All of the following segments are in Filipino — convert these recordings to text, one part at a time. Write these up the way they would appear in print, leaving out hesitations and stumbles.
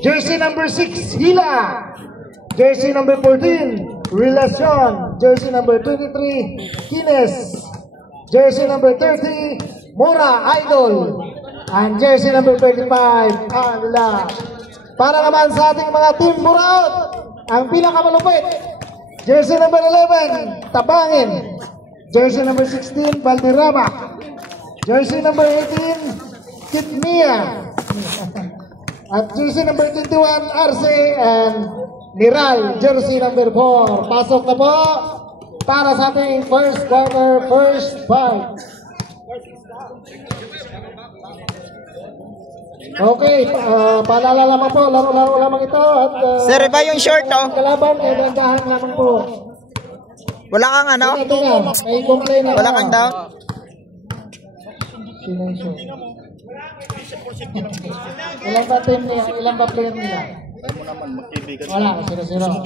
Jersey number 6, Hila. Jersey number 14, Relacion. Jersey number 23, Kines. Jersey number 30, Mura, Idol. And jersey number 25, Anla. Para naman sa ating mga team Buraot, ang pinakamalupit. Jersey number 11, Tabangin. Jersey number 16, Valderrama. Jersey number 18, Kitnia. At jersey number 21, Arce and Niral. Jersey number 4. Pasok na po para sa ating first quarter, first fight. Okay, paalala lamang po, laro-laro lamang ito. At, sir, iba yung short, oh. Kalaban, dandahan lamang po. Wala kang ano? May complain na. Wala kang down? Ilang ba team niya? Ilang ba player niya? Wala, 0-0.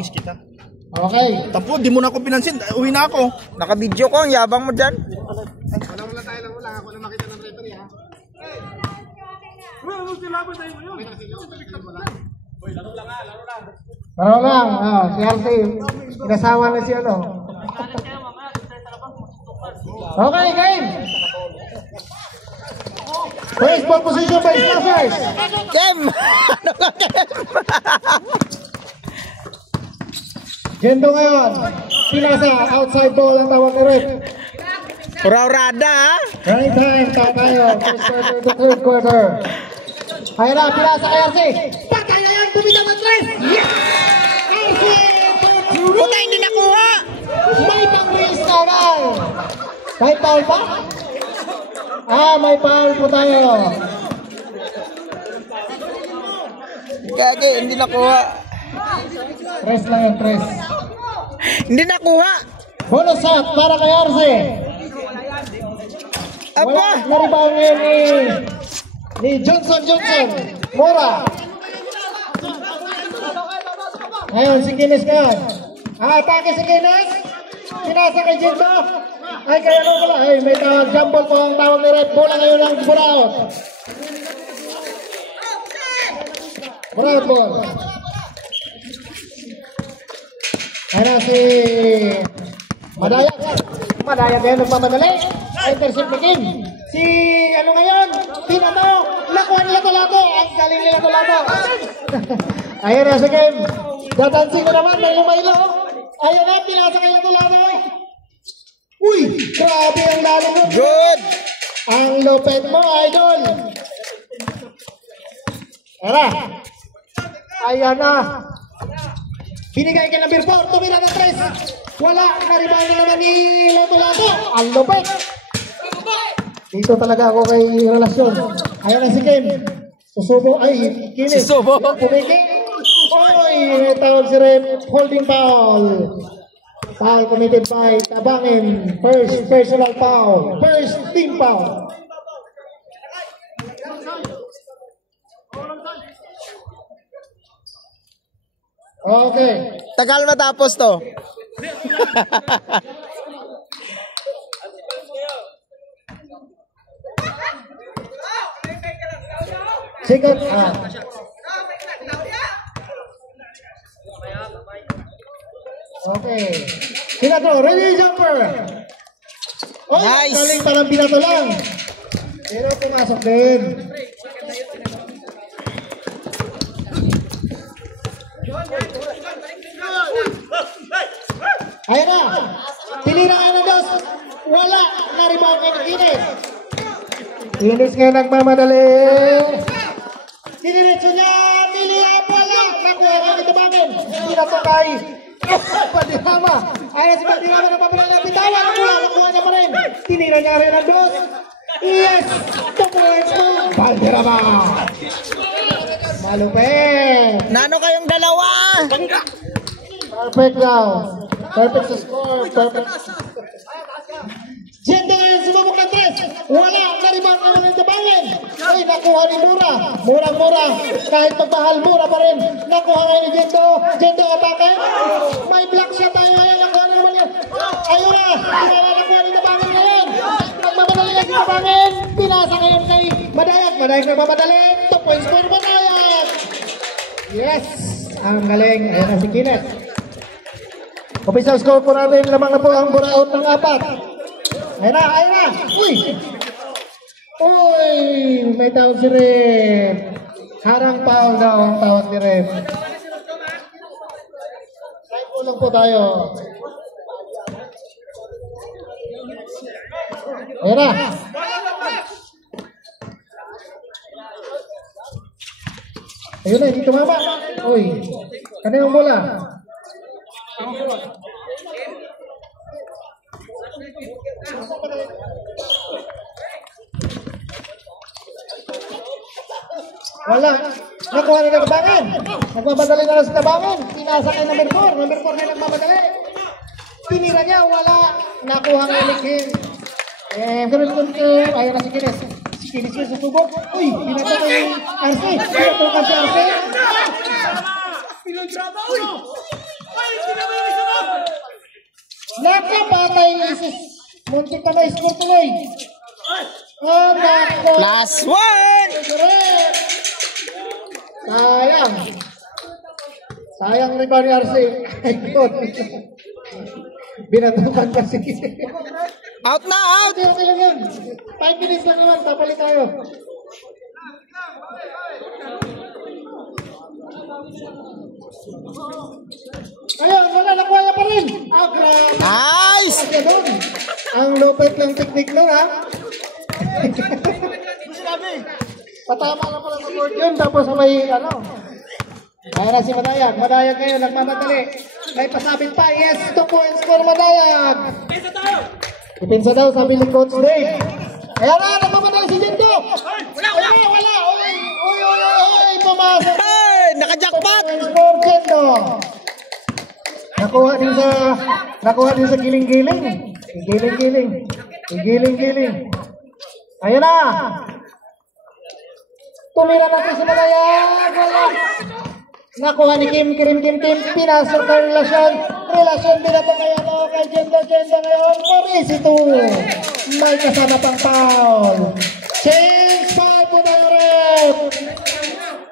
Okay. Tapo, di mo na ako pinansin. Uwi na ako. Naka-video ko, ang yabang mo dyan. Wala tayo lang. Wala ako na makita ng referee, ha? Laro lang. Si RC. Inasawa na si ano. Okay, game. Baseball position by Slashers. Game! Ano ka, game? Gendo ngayon. Pinasa. Outside ball ang tawag ni Rep. Ura-urada, ha? Running time. Tayo. First quarter to third quarter. Ayan na. Pinasa kay RC. Patay na yan. Bumita ng tres. Yes! RC. Puta, hindi nakuha! May pang-raise na lang. Kahit foul pa? May foul po tayo. Gagi, hindi nakuha. Tres lang yung tres. Hindi nakuha! Bonus shot para kay Arce. Apa? Naribaw ngayon ni Johnson. Mora. Ngayon si Kines ngayon. Atake si Kines. Pinasa kay Jinto. Ay kaya ano pala. Ay may tawag. Jumble po ang tawag ni Red. Bola ngayon ang Buraot. Buraot ball. Ayan si Madayag. Madayag ngayon nagpamadali. Intercept ni Kim. Si ano ngayon? Pinato. Nakuha nila Tolato. Ang galing nila Tolato. Ayan na si Kim. Dadansin ko naman. May lumaylo. Ayan na. Pinasa kayo Tolato. Uy! Grabe ang lalo mo. Good! Ang lupet mo, idol. Ayan na. Binigay ka ng beer 4, tumira ng 3. Wala, naribali naman ni Lato-Lato. Ang lupit. Dito talaga ako kay relasyon. Ayan na si Kim. Susubo, ay, Kinis. Susubo. Pumiki. Oy, tawag si Rep. Holding foul. Foul committed by Tabangin. First personal foul. First team foul. Okay. Tagal matapos to. Second. Okay. Binato. Ready, jumper. Oh, Nice. galing parang binato lang. Pero pumasok din. Ayan na. Tinira kayo ng dos. Wala. Na-rebound kayo ng Kines. Kines ngayon nagmamadali. Siniritso niya. Niliya. Wala. Nakuha ka nito bangin. Pinato kay Valderrama. Ayan si Valderrama ng papilang na bitawan. Nakuha niya pa rin. Tinira niya rin ng dos. Yes. 2 points mo. Valderrama. Malupit. Nano kayong dalawa? Perfect daw. Perfect sa score. Perfect. Jendo ngayon sumabok ng 3. Wala. Naribang naman ng tabangin. Ay, nakuha ni Mura. Murang-mura. Kahit pagmahal, Mura pa rin. Nakuha ngayon ni Jendo. Jendo atake. May block shot tayo ngayon. Nakuha naman yan. Ayun na. Nakuha ni tabangin ngayon. Nagmamadali na si tabangin. Pinasa ngayon kay Madayag. Madayag nagmamadali. 2 points for Madayag. Yes! Ang galing. Ayan na si Kenneth. Official score po natin. Lamang na po ang buraot ng 4. Ayan na, ayan na. Uy! Uy! May tawag si Rep. Harang foul daw ang tawag ni Rep. Time po lang po tayo. Ayan na. Ayun na, hindi tumama. Uy, kaninong bola? Wala. Nakuha na nagtabangan. Nagmamadali na lang sa tabangan. Pinasa kay number 4. Number 4 na nagmamadali. Tinira niya, wala. Nakuha ng Elikin. Ganun ko. Ayaw na si Kines. Si Kines yung susubok. Uy, pinata ko yung RC. Pinata ko si RC. Nakapatay ni Isis. Muntik ka na score tuloy. Oh, nako. Last one! Sayang. Sayang rin ba ni RC? Ayun. Binatukan kasi. Out na, out! Okay lang yan. 5 minutes lang naman. Papalit tayo. Ayun, wala. Nakuha na pa rin. Grabe. Nice! Ang lupit ng technique nun, ha? Patama lang pala sa board yun. Tapos may, Ayan na si Madayag. Madayag ngayon, nagmamadali. May pasabit pa. Yes, 2 points for Madayag. Ipinsa daw, sabi ni Coach Dave. Ayan na, nagmamadali si Jento. Wala. Uy, pumasok. Hey! Naka-jackpot! For Jento. Nakuha din sa giling-giling. Giling-giling. Ayan na. Tumira natin si Madayag. Wala. Nakuha ni Kim. Pinasok ka relasyon binato ngayon kay Jendo ngayon for easy 2. May kasama pang foul. Change foul po na rep.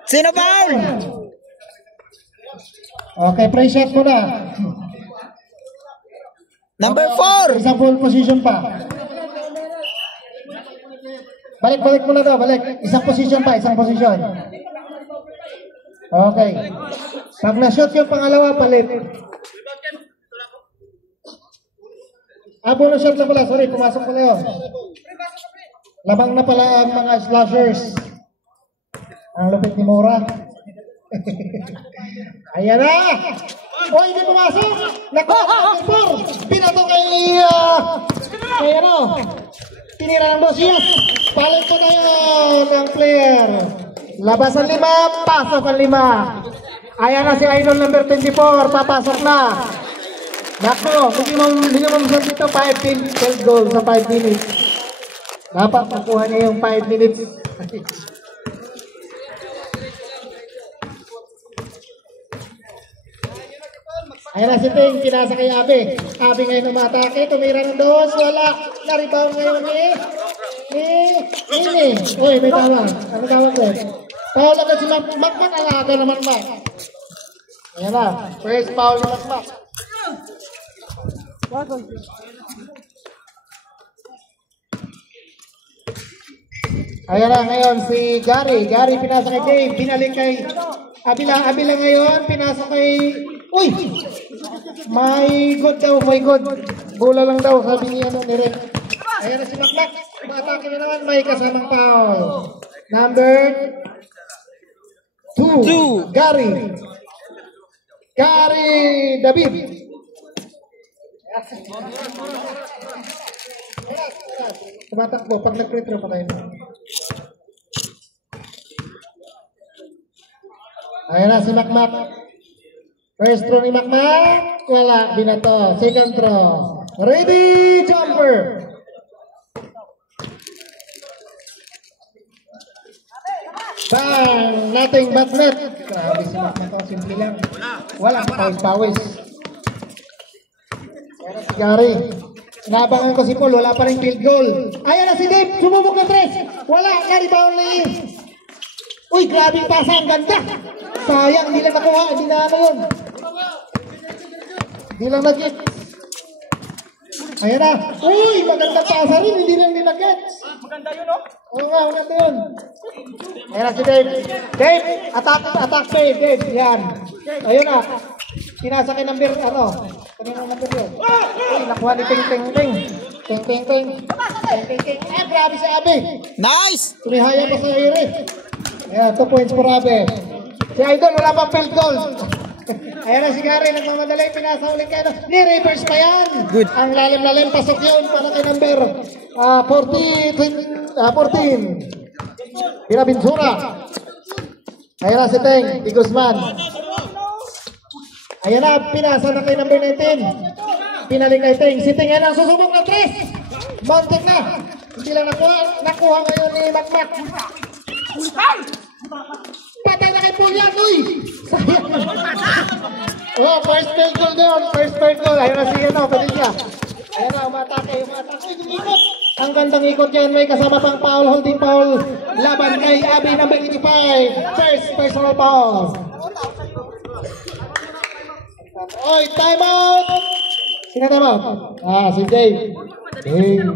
Sino foul? Okay, play shot mo na. Number 4! Isang full position pa. Balik mo na daw, balik. Isang position. Okay. Pag na-shot yung pangalawa, palit. Bonus shot lang pala. Sorry, pumasok pala yun. Labang na pala ang mga slashers. Ang lupit ni Mora. Ayan na! Hindi pumasok! Nakuha! Pinato kay tinira ng Dosias. Palit ko na yun ng player. Labas ang 5, pasok ang 5. Ayan na si Idol number 24, papasok na. Nako, minimum shot dito 5 goal sa 5 minutes. Dapat makuha niya yung 5 minutes. Ayan na si Ting, pinasa kay Abi. Abi ngayon umatake, tumira ng 2, wala. Na-rebound ngayon ni Uy, may tawag. Ano tawag ko? Foul agad si Macmac, alaga naman ba? Ayan na, first foul ni Macmac. Ayan na ngayon si Gary pinasa kay Dave, binalik kay Abila ngayon, pinasa kay uy! My God daw, my God. Bola lang daw, sabi niya ni Ren. Ayan na si Macmac. Matake na naman, may kasamang foul. Number 2. Gary David. Tumatakbo, pag nag-free-throw pa tayo. Ayan na si Macmac. First throw ni Macmac, wala, binato. Second throw. Ready, jumper. Bang, nothing but net. Grabe si Macmac, simple lang. Wala, pawis. Ayan na si Gary. Inabangan ko si Paul, wala pa rin field goal. Ayan na si Dave, sumubok na 3. Wala, Gary Pauli. Uy, grabe pasa, ang ganda. Sayang, hindi lang nakuha. Hindi na ano yun. Hindi lang nag-get. Ayan na. Uy, magandang pasa rin. Hindi lang nag-get. Maganda yun, no? Oo nga, maganda yun. Ayan na si Dave. Dave, attack Dave. Dave, yan. Ayun na. Pinasa kay number, ano? Kanina number yun. Uy, nakuha ni Ting Ting Ting. Ting Ting Ting. Ting Ting Ting. Ah, grabe si Abe. Nice! Tumihaya pa sa ere. Ayan, 2 points for Abe. Si Idol, wala pang field goal. Ayan na si Gary, nagmamadali, pinasa ulit kayo. Ni-reverse pa yan. Good. Ang lalim-lalim, pasok yun para kay number 14. Pinabinsura. Ayan na si Teng, Di Guzman. Ayan na, pinasa na kay number 19. Pinaling kay Teng. Si Teng, ayan ang susubok na 3. Mounted na. Hindi lang nakuha ngayon ni Macmac. Patay na kay Pulyan, uy! Oh, first field goal doon. First field goal. Ayun na si Padilla. Ayun na, umatake. Uy, ikot. Ang gandang ikot yan. May kasama pang foul, holding foul. Laban kay Abby number 85. First personal foul. Oy, time out! Sino time out? Ah, si Dave. Dave.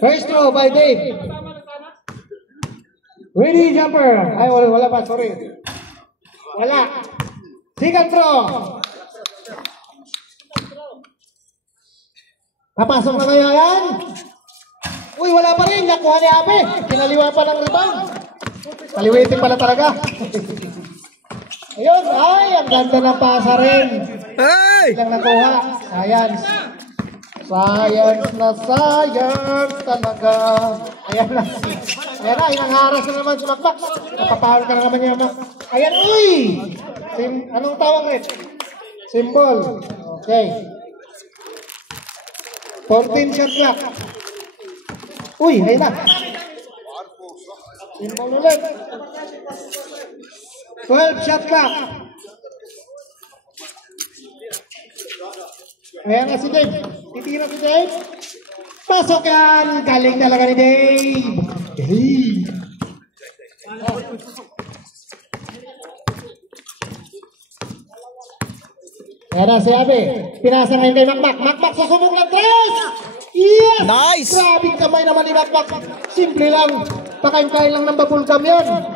First throw by Dave. Ready, jumper. Ay, wala pa, sorry. Wala. Second throw. Napasok na kaya yan? Uy, wala pa rin. Nakuha ni Abe. Kinaliwa pa ng rebound. Kaliwitin pala talaga. Ayun, ay, ang ganda ng pasa rin. Hey! Ilang nakuha. Science. Science na science talaga. Ayan na. Ayan na, inangharas na naman si Macmac. Napapahal ka na naman niya, Mac. Ayan, uy! Anong tawag rin? Symbol. Okay. 14 shot clock. Uy, ayun na. Symbol ulit. 12 shot clock. Ayan na si Dave. Titira si Dave. Pasok yan. Galing talaga ni Dave. Dave. Ayan na si Abe. Pinasa ngayon kay Macmac. Macmac susubok ng 3. Yes! Nice! Grabing kamay naman ni Macmac. Simple lang. Pakain-kain lang ng babulgam yan.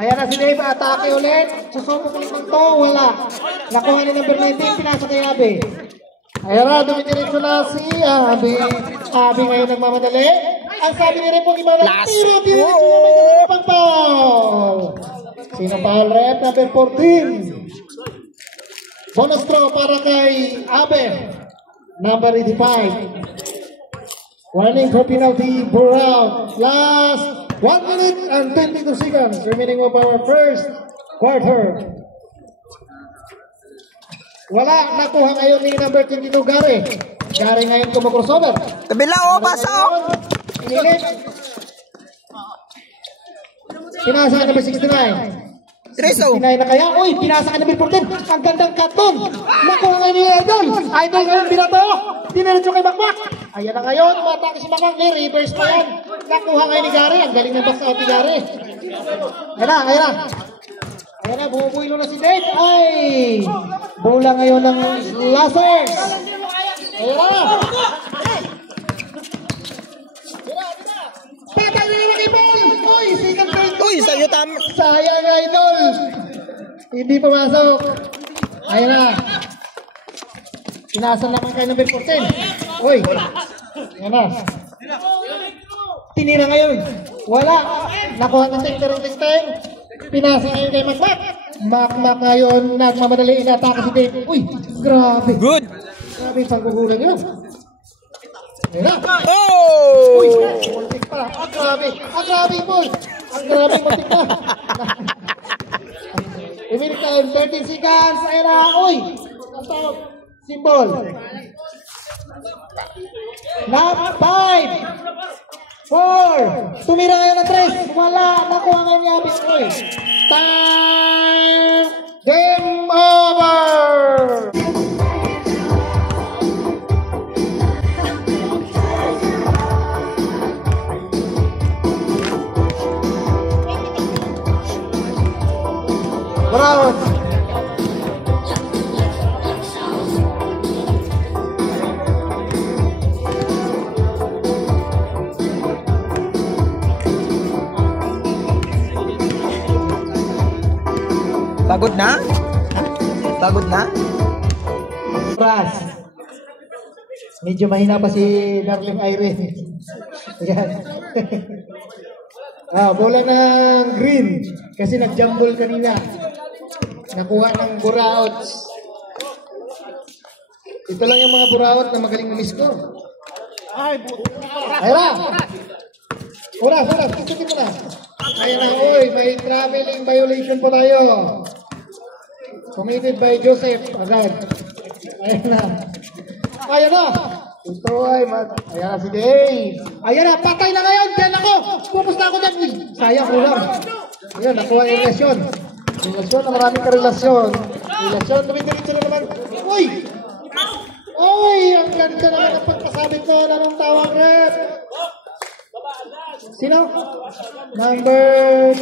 Ayan na si Dave. Atake ulit. Susubok ulit ng to. Wala. Nakuha ni number 19. Pinasa kay Abe. Ayan na, dumidiretso na si Abby. Abby ngayon nagmamadali. Ang sabi ni Repo, tiro, diretso na may ganun pang foul. Sino foul rep? Number 14. Bonus throw para kay Abby. Number 85. Warning for penalty, Burrell. Last 1 minute and 22 seconds remaining of our first quarter. Wala, nakuha ngayon ni number 22, Gary. Gary ngayon kumag-crossover. Kabila, pasa, Pinilit. Pinasa ka number 69. 69 na kaya. Uy, pinasa ka number 14. Ang gandang katon. Nakuha ngayon ni Idol. Idol ngayon binato. Diniretso kay Macmac. Ayan na ngayon. Umatake si Macmac. Reverse pa yan. Nakuha ngayon ni Gary. Ang galing ng box out ni Gary. Ayan na, ayan na. Ayan na, bumubuilo na si Dave. Ay! Bola ngayon ng Lasers. Ayan na. Patay na naman Idol. Uy, second point. Uy, sa'yo tama. Sayang Idol. Hindi pumasok. Ayan na. Pinasa naman kay number 14. Uy. Ayan na. Tinira ngayon. Wala. Nakuha ng ting-ting. Pinasa ngayon kay Macmac. Macmac ngayon nagmamadali, inatake si Dave. Uy, grabe. Good. Grabe yung panggugulan yun. Ayan na. Oh! Uy, muntik pa. Ang grabe. Ang grabe, boy. Ang grabe, muntik pa. Iminit time, 13 seconds. Ayan na. Uy, ang tawag. Symbol. Lap 5. 4. Tumira ngayon ng 3. Wala. Nakuha ngayon ni Abis Roy. Time. Game over. Bravo. Pagod na? Pagod na? Pras. Medyo mahina pa si Darling Irene. Ayan. Bola ng green. Kasi nag-jumble kanina. Nakuha ng Burauts. Ito lang yung mga Buraut na magaling umiscore. Ayra! Oras. Tutukin mo na. Ayan na, oy. May traveling violation po tayo. Committed by Joseph. Agad. Ayan na. Ito ay ayan na si Dave. Ayan na, patay na ngayon. Diyan ako. Pupusta ako dyan. Uy, sayang kulang. Ayan, nakuha yung relasyon. Relasyon na maraming karelasyon. Relasyon, dumidiretso na naman. Uy, ang ganda naman ang pagkasabit mo. Anong tawag rep? Sino? Number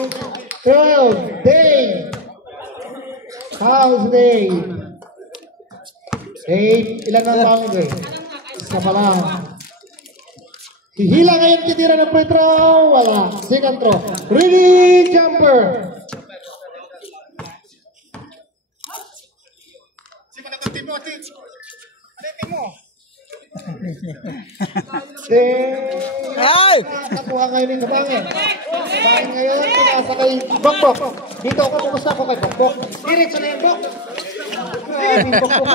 12, Dave. How's Dave? Dave, ilan ang tawag Dave? Isa pa lang. Hihila ngayon kitira ng free throw. Wala. Second throw. Ready, jumper. Ay! Nakuha ngayon yung kabangin. Kabangin ngayon, pinasa kay Bokbok. Dito ako, kumusta ako kay Bokbok. Diretso na yung Bok. Grabe, Bokbok.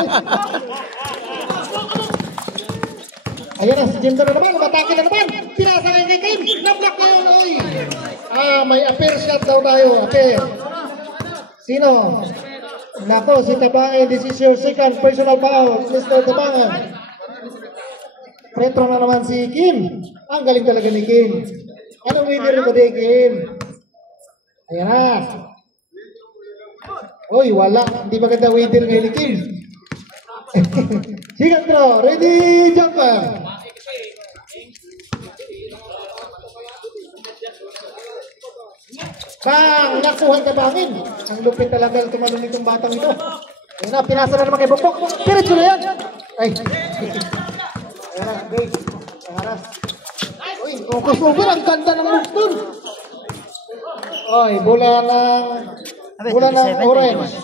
Ayan na, si Jim na naman. Umatake na naman. Pinasa ngayon kay Kim. Nablock na yun, oy. May appear shot daw tayo. Appear. Sino? Nako, si Tabangin. This is your second personal foul. Mr. Tabangin. Retro na naman si Kim. Ang galing talaga ni Kim. Anong winner ko di Kim? Ayan na. Uy, wala. Hindi maganda winner ngayon ni Kim. Second throw. Ready, jumper. Bang! Nakuha ka bangin. Ang lupit talaga tumalon nitong batang ito. Ayan na, pinasa na naman kay Bokbok. Diretso na yan. Ay. Ayan na, Dave. Pangaras. Uy, over. Ang ganda ng move dun. Uy, bola ng orange.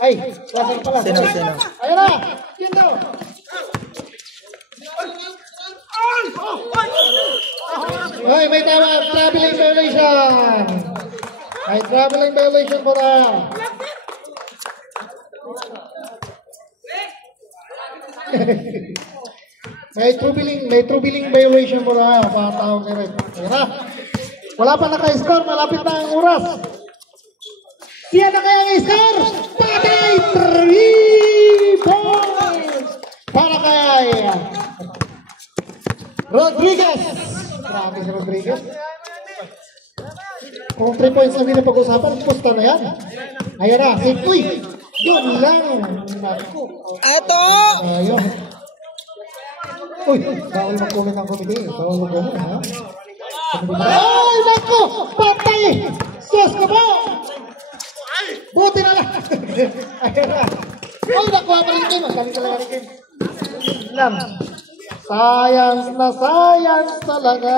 Ay, lasan pala. Sino? Ayan na. Yan daw. Uy, may tama. Traveling violation. May traveling violation po na. May troubling violation po na. Patawag ni Red. Ayan na. Wala pa naka-score. Malapit na ang oras. Siya na kaya ang score. Patay! 3 points! Para kay Rodriguez. Grabe si Rodriguez. Kung 3 points na din pag-usapan, pusta na yan. Ayan na. Uy! Yun lang. Naku. Eto! Ayun. Uy! Bawal mag-comment ng committee. Bawal mag-comment, ha? Ay! Naku! Patay! Sus ka ba? Buti na lang. Ayan na. Uy! Nakuha pa rin kayo. Magaling talaga rin kayo. Lang. Science talaga.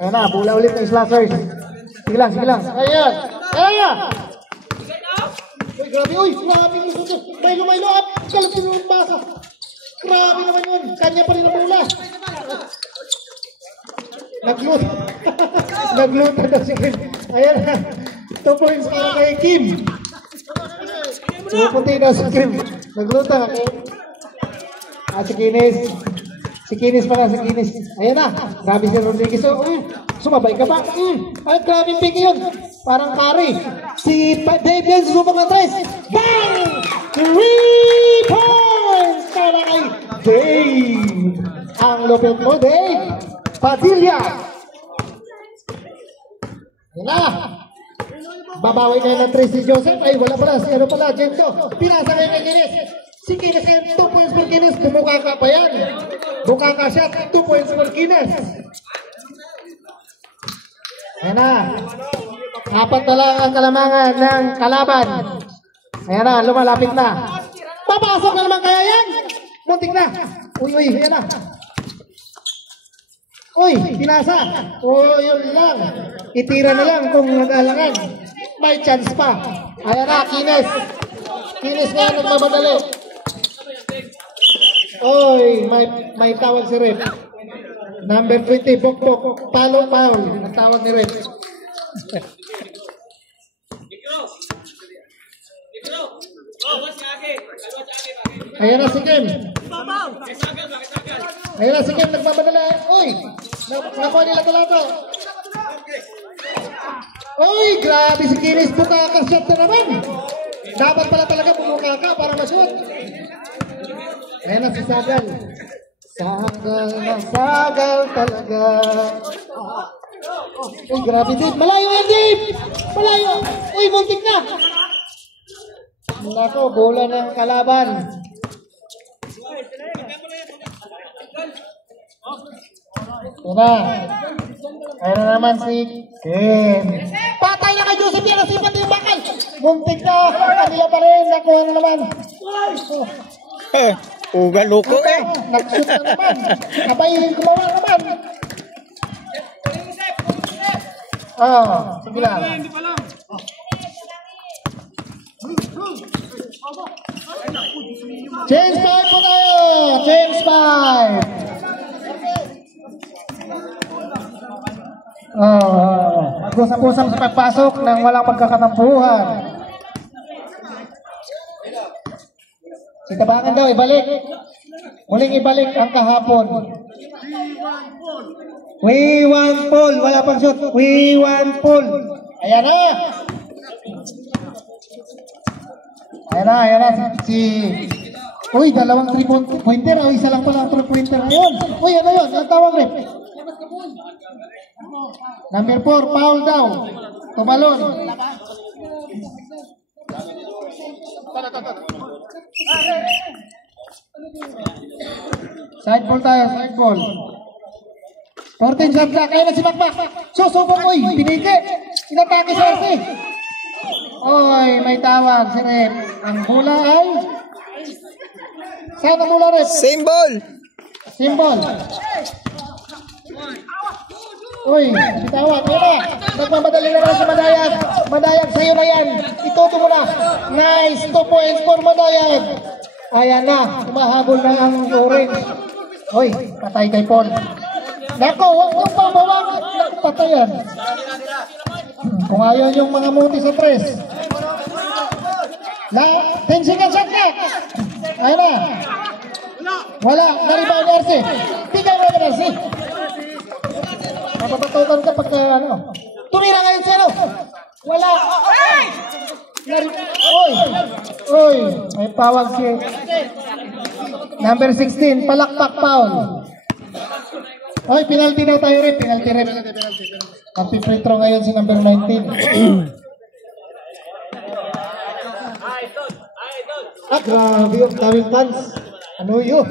Ayan na, bola ulit ng Slashers. Sige lang. Ayan. Uy, grabe, grabe yung gusto. Milo up. Kalat yung basa. Grabe naman yun. Kanya pa rin ang bola. Nagluta daw si Kim. Ayan na. 2 points para kay Kim. Pupunti na si Kim. Nagluta. Si Kinis pala. Ayan na. Grabe si Rodriguez. Sumabay ka ba? Ay, grabe pick yun. Parang carry. Si Dave yan susubok ng 3. Bang! 3 points para kay Dave. Ang lupit mo, Dave. Padilla. Yan na. Babawi na yun ng 3 si Joseph. Ay, wala pala. Si ano pala, Jento. Pinasa ngayon ng Kines. Si Kines yan, 2 points for Kines. Bumukaka pa yan. Bukaka siya, 2 points for Kines. Ayan na. 4 na lang ang kalamangan ng kalaban. Ayan na, lumalapit na. Papasok na naman kaya yan. Muntik na. Uy, ayan na. Uy, pinasa. Uy, yun lang. Itira na lang kung nag-alangan. May chance pa. Ayan na, Kines. Kines na nagmamadali. Uy, may tawag si Rep. Number 20, Bokbok. Foul. Ang tawag ni Rep. Ayan na si Kim. Ayan na si Kim, nagmamadali. Uy, nakuha nila talaga. Uy, grabe si Kines. Bukaka shot na naman. Dapat pala talaga bumukaka para ma-shoot. Ayan na si Sagal. Sagal talaga. Uy, grabe Dave. Malayo yan Dave. Malayo. Uy, muntik na. Nako, bola ng kalaban. Ayan na naman si Kim. Patay na kay Joseph yan. Nasipat yung bakal. Muntik na. Kanila pa rin. Nakuha na naman. Uga loko eh. Nag-shoot na naman. Abay, gumawa naman. Sige lang. Change 5 po tayo. Change 5. Pusang-pusang sa pagpasok ng walang pagkakatampuhan. Si Tabangan daw, ibalik. Muling ibalik ang kahapon. We want Paul. Wala pang shot. We want Paul. Ayan na. Ayan na. Uy, dalawang 3-pointer. O, isa lang pala ang 3-pointer ngayon. Uy, ano yun? Ang tawag rin. Number 4, foul daw. Tumalon. Side ball tayo, side ball. 14 shot clock. Ayun na si Makmak. Susubok, uy, pinike. Inatake si RC. Uy, may tawag si Rep. Ang bola ay... Saan ang bola, Rep? Symbol. Symbol. Uy, bitawag. Ayun na. Nagmamadali na naman si Madayag. Madayag, sa'yo na yan. Ituto mo na. Nice. 2 points for Madayag. Ayan na. Umahabol na ang orange. Uy, patay kay Paul. Nako, huwag mong pabawag. Patay yan. Kung ayaw yung mga muti sa press. 10 seconds shot na. Ayan na. Wala. Naribaw ni RC. Tingnan mo ni RC. Mapapatutan ka pagka ano. Tumira ngayon siya, no? Wala. Oy, may pawag si number 16, palakpak foul. Oy, penalty daw tayo rin, penalty. Free throw ngayon si number 19. Grabe yung daming fans. Ano yun?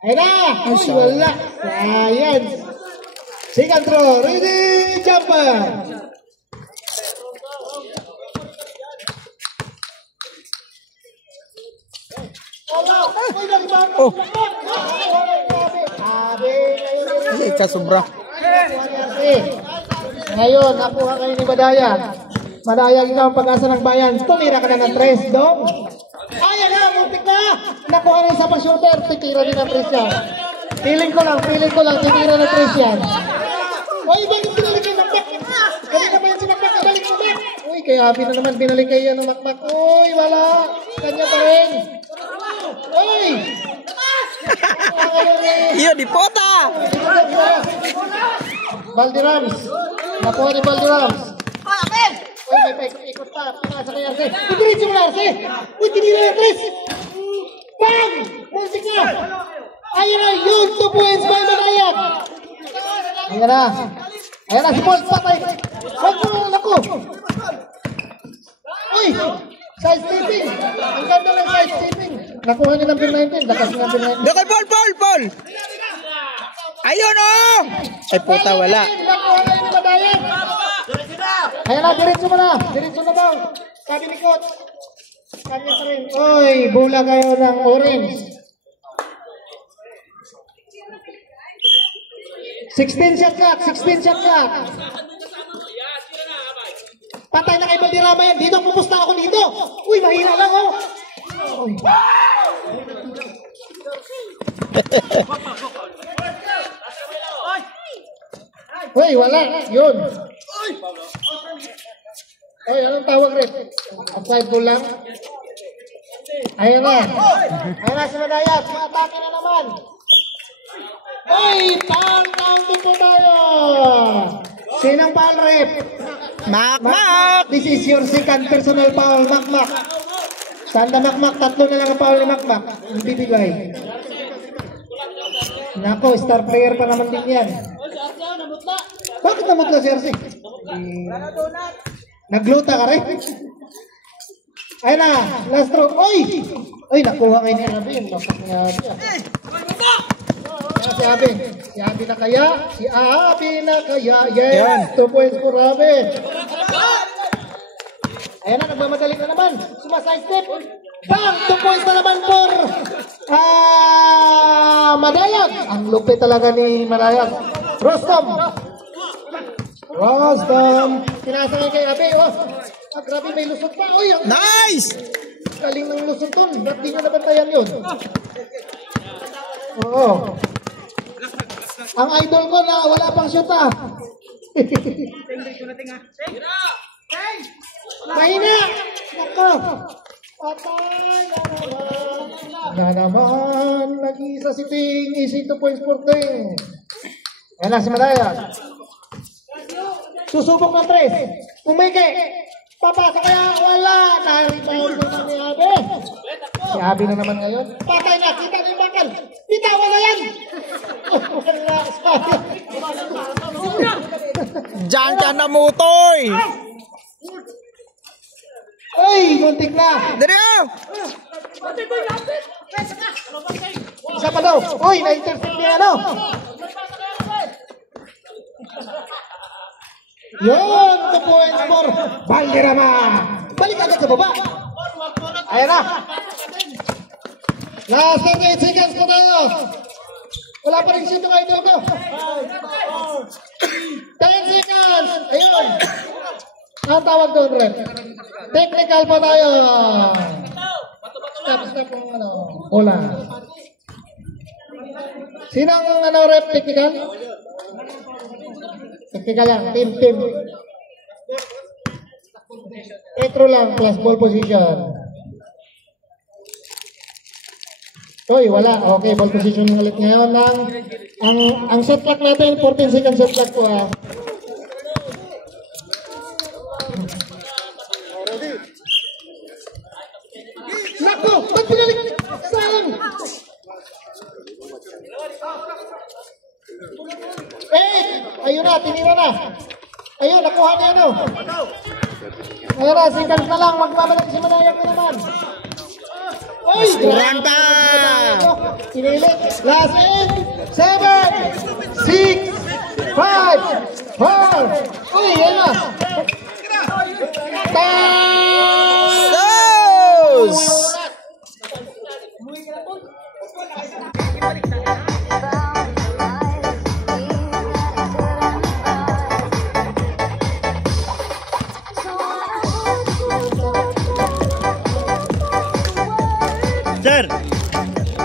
Ayun na! Uy, wala! Ayan! Second throw, ready, jumper! Oh. Kasobra. Ngayon, nakuha kayo ni Madayag. Madayag ikaw ang pag-asa ng bayan. Tumira ka na ng 3, dong. Ayan na, muntik na! Nakuha na isa pa shooter. Titira din ang 3 yan. Feeling ko lang, titira ng 3 yan. Uy, bakit binalik yung Makmak? Kanina ba yan si Makmak? Ibalik mo ba? Uy, kaya happy na naman binalik kayo ng Makmak. Uy, wala. Kanya pa rin. Uy! Iyo, di pota! Baldirams. Nakuha ni Baldirams. Uy, may paikot pa. Pinasa kay Arce. Uy, diretso mo na, Arce. Uy, tinira yung Chris. Musik na! Ayan na, yun, 2 points by Manayag! Ayan na. Ayan na, si Paul, patay. Wag mo, naku. Uy, side stepping. Ang ganda ng side stepping. Nakuha ni number 19. Lakas ni number 19. Dokol, Paul! Ayun oh! Ay puta, wala. Nakuha na ni Manayag. Ayan na, diretso mo na. Diretso na daw. Sabi ni coach. Kanya pa rin. Uy, bola kayo ng orange. 16 shot clock. Patay na kay Valderrama yan. Dito, pupusta ako dito. Uy, mahina lang oh. Uy. Uy, wala. Yun. Uy, anong tawag rin? Upside goal lang. Ayan na. Ayan na si Manayag. Atake na naman. Uy, foul counting po tayo. Sinang foul rep? Makmak! This is your second personal foul, Makmak. Sanda Makmak, 3 na lang ang foul ni Makmak. Hindi bigay. Nako, star player pa naman din yan. Bakit namutla si Jersey? Nagluta ka rin? Ayun na, last throw. Uy! Uy, nakuha ngayon ni Abin. Si Abin. Si Abin na kaya? Si Abin na kaya? Yes! 2 points for Abin. Ayan na, nagmamadali na naman. Sumaside step. Bang! 2 points na naman for Manayag. Ang lupit talaga ni Manayag. Rostam. Sinasangay kay Abe. Oh. Grabe, may lusot pa. Uy, Nice! galing ng lusot doon. Ba't di nyo nabantayan yun? Oo. Ang idol ko na wala pang shoot ah. Mahina! Nako! Patay na naman. Nag-iisa si Ting. Easy 2 points for Ting. Yan na si Manayag. Susubok ng 3. Pumike. Papasok kaya wala. Naribaw mo na ni Abe. Si Abe na naman ngayon. Patay na. Kita niyo yung bakal. Kita, wala yan. Wala. Diyan ka na mutoy! Uy, muntik na. Dali oh! Isa pa daw. Uy, na-intercept niya ano. Yun, 2 points for Valderrama. Balik agad sa baba. Ayan na. Last 38 seconds pa tayo. Wala pa rin shoot ng idol ko. 10 seconds. Ayun. Ang tawag doon, rep. Technical pa tayo. Stop po ano. Bola. Sinang ano rep technical? Technical lang. Team. Retro lang plus ball position. Uy, wala. Okay, ball position ulit ngayon ang shot clock natin 14 seconds shot clock ko ah. Nako, ba't pinalik? Sayang. Ayun na, tinira na. Ayun, nakuha niya ano. Ayun na, seconds na lang. Magpabalik si Manayag na naman. Uy! Kuranta! Sinilit. Last 8, 7, 6, 5, 4. Uy, ayun na. Sos!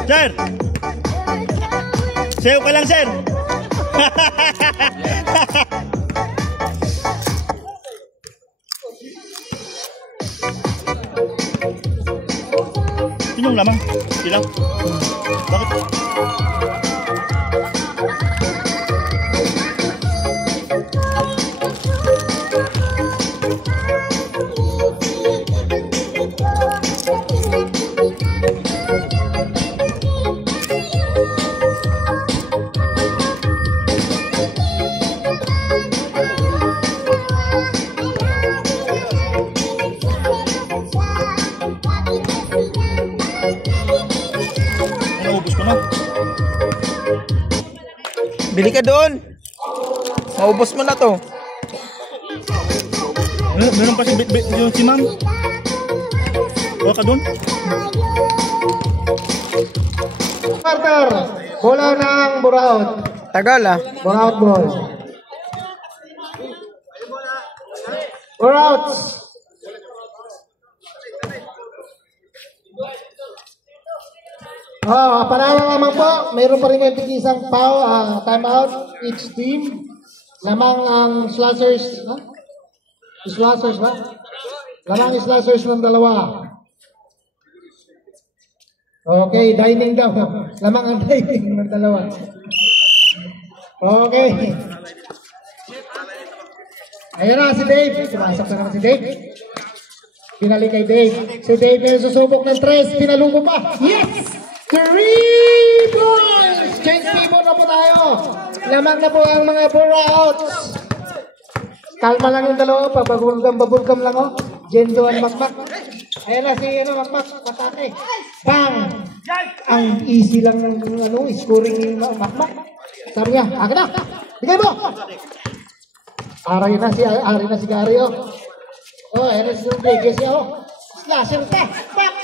Sir! Sayo ka lang, sir! Yun yung lamang. Silang. Bakit? Bili ka doon. Maubos mo na to. Meron pa yung si ma'am. Kuha ka doon. Partner, bola ng Buraot. Tagal ah. Buraot ball. Buraot. Panalo naman po. Mayroon pa rin yung isang time out each team. Lamang ang slashers. Slashers ba? Lamang slashers ng dalawa. Okay, dining daw. Lamang ang dining ng dalawa. Okay. Ayan na si Dave. Sumasok na naman si Dave. Pinalik kay Dave. Si Dave yung susubok ng 3. Pinalubo pa. Yes! 3 points! Change team na po tayo. Lamang na po ang mga Burroughs. Kalma lang yung dalawa. Babulgam lang oh. Jendo and Makmak. Ayan na si Makmak. Matake. Bang! Ang easy lang ng scoring ni Makmak. Sabi niya, akin na. Bigay mo! Ari na si Gary oh. Oh, ayan na si Rodriguez oh. Slasher ka. Back!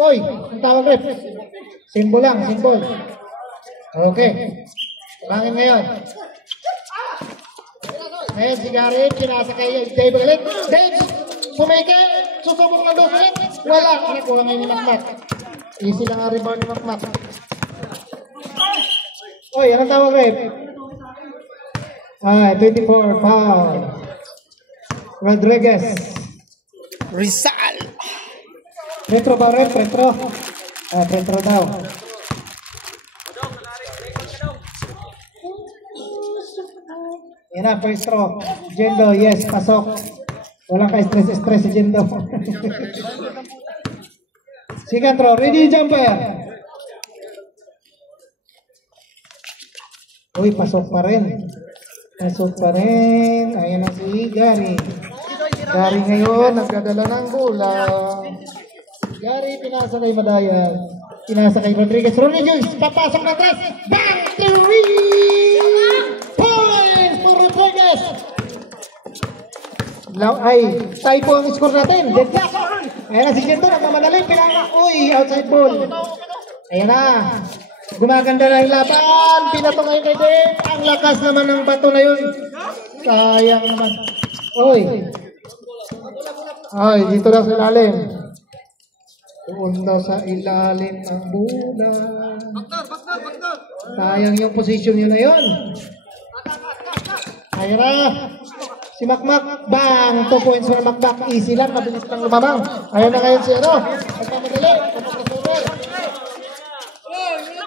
Oy, ang tawag rep. Simbol lang, simbol. Okay. Bangin ngayon. Ngayon si Gary, kinasa kay Dave ulit. Dave, pumeke, susubok na doon ulit. Wala, nakuha ngayon ni Makmak. Easy lang ang rebound ni Makmak. Oy, anong tawag rep? 24 foul. Rodriguez. Rizal. Retro ba rep? Retro. Retro daw. Yan na, first throw. Jendo, yes, pasok. Walang ka-stress si Jendo. Second throw, ready jumper. Uy, pasok pa rin. Pasok pa rin. Ayan na si Gary. Gary ngayon, nagdadala ng bola. Gary, pinasa kay Madayan. Pinasa kay Rodriguez. Rodriguez, papasok na 3. Bang! 3 points for Rodriguez. Ay, tayo po ang score natin. Deadlock. Ayan na si Jento, nagmamadali. Uy, outside ball. Ayan na. Gumaganda na yung laban. Pinato ngayon kay Dave. Ang lakas naman ng bato na yun. Sayang naman. Uy. Ay, dito na sa ilalim. Doon daw sa ilalim ang bola. Sayang yung position yun na yun. Ayan na. Si Makmak. Bang! 2 points for Makmak. Easy lang. Mabilis lang lumamang. Ayan na ngayon si ano. Nagpamadali.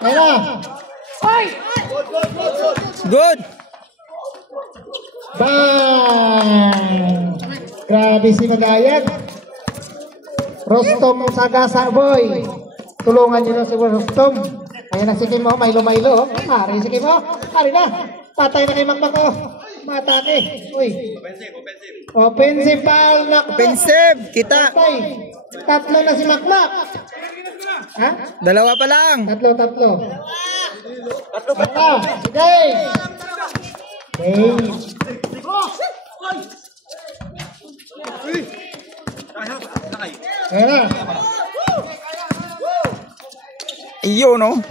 Ayan na. Good. Bang! Grabe si Magayag. Rostom Sagasa boy. Tulungan nyo na si Rostom. Ayan na si Kim oh. Milo. Hari si Kim oh. Hari na. Patay na kay Makmak oh. Matake. Uy. Offensive foul. Offensive. Kita. Patay. Tatlo na si Makmak. Ha? Dalawa pa lang. Tatlo. Si Dave. Dave. Ayan na. Iyo no.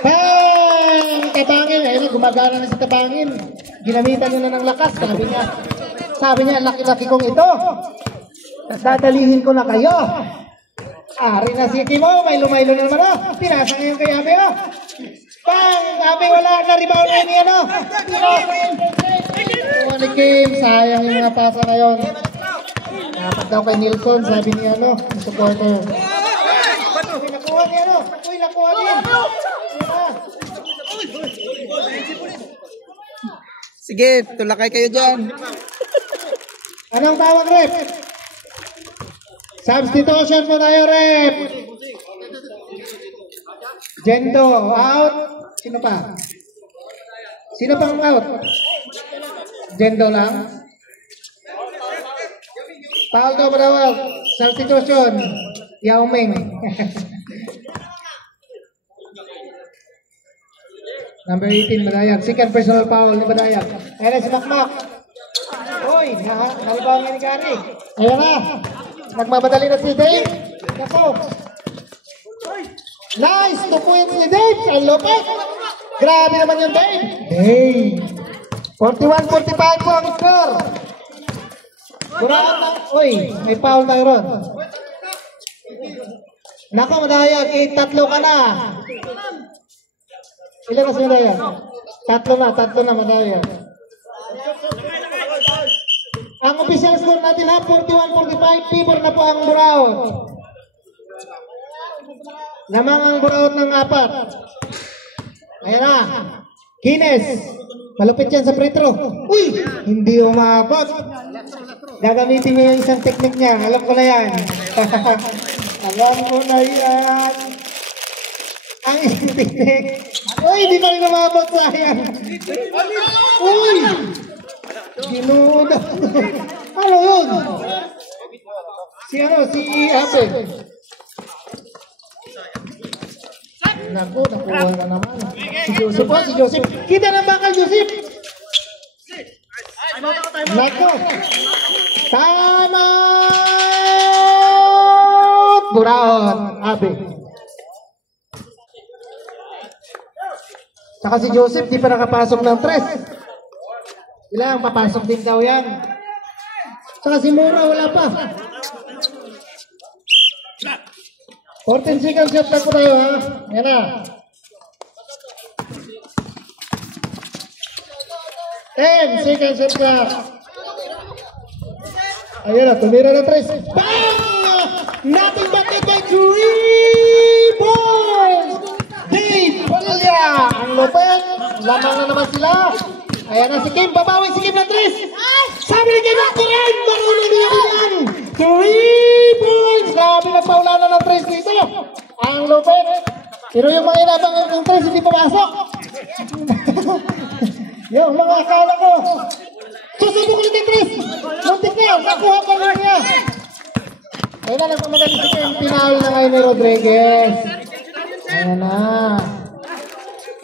Bang! Tabangin. Ayun na, gumagana na si Tabangin. Ginamitan nyo na ng lakas. Sabi niya, laki-laki kong ito. Dadalihin ko na kayo. Ari na si Kimo. Maylo na naman. Pinasa ngayon kay Abe. Bang! Abe, wala na rebound na niya. Pinasa Kim. Sayang yung mga pasa ngayon. Dapat daw kay Nilsson. Sabi niya, yung supporter. Nakuha niya, nakuha niya. Sige, tulakay kayo dyan. Anong tawag, rep? Substitution po tayo, rep. Jendo, out. Sino pa? Sino pang out? Jendo lang. Foul daw ba daw? Substitution. Yao Ming. Number 18, Madayag. Second personal foul ni Madayag. Ayan na si Makmak. Uy, nalibaw nga ni Gary. Ayan na. Nagmamadali na si Dave. Ako. Nice! 2 points ni Dave. Ang lupit. Grabe naman yung Dave. Dave. 41-45 po ang score. Buraot na. Uy, may foul tayo ron. Nako, Madayag. 8-3 ka na. Ilan na si Madayag? 3 na Madayag. Ang official score natin ha, 41-45, favor na po ang Buraot. Lamang ang Buraot ng 4. Ayan na. Kines. Malupit yan sa free throw. Uy! Hindi umabot. Gagamitin mo yung isang technique niya. Alam ko na yan. Alam ko na yan. Ang isang technique. Uy! Di pa rin umabot. Sayang. Uy! Ginuda. Ano yun? Si Ape. Naku, nakuha na naman. Si Joseph. Kita na ba kay Joseph? Naku. Tama! Buraot. Ape. Saka si Joseph, di pa nakapasok ng 3. Ilang papasok din daw yan. Saka si Mura, wala pa. 14 seconds shot na po tayo ha. Yan na. 10 seconds shot na. Ayan na, tumira na 3. Bang! Nothing but it by 3 points! Dave Padilla! Ang lupit. Lamang na naman sila. Ayan na si Kim, babawi si Kim ng 3. Sabi ni Kim, ako rin! Marunong niya yan! 3 points! Grabe, nagpaulanan ng 3 dito. Ang lupit. Pero yung mga inabang ng 3, hindi pumasok. Yung mga akala ko. Susubok ulit yung 3. Muntik na yan, nakuha pa rin niya. Ayan na, nagmamagali si Kim. Pinahal na ngayon ni Rodriguez. Ayan na.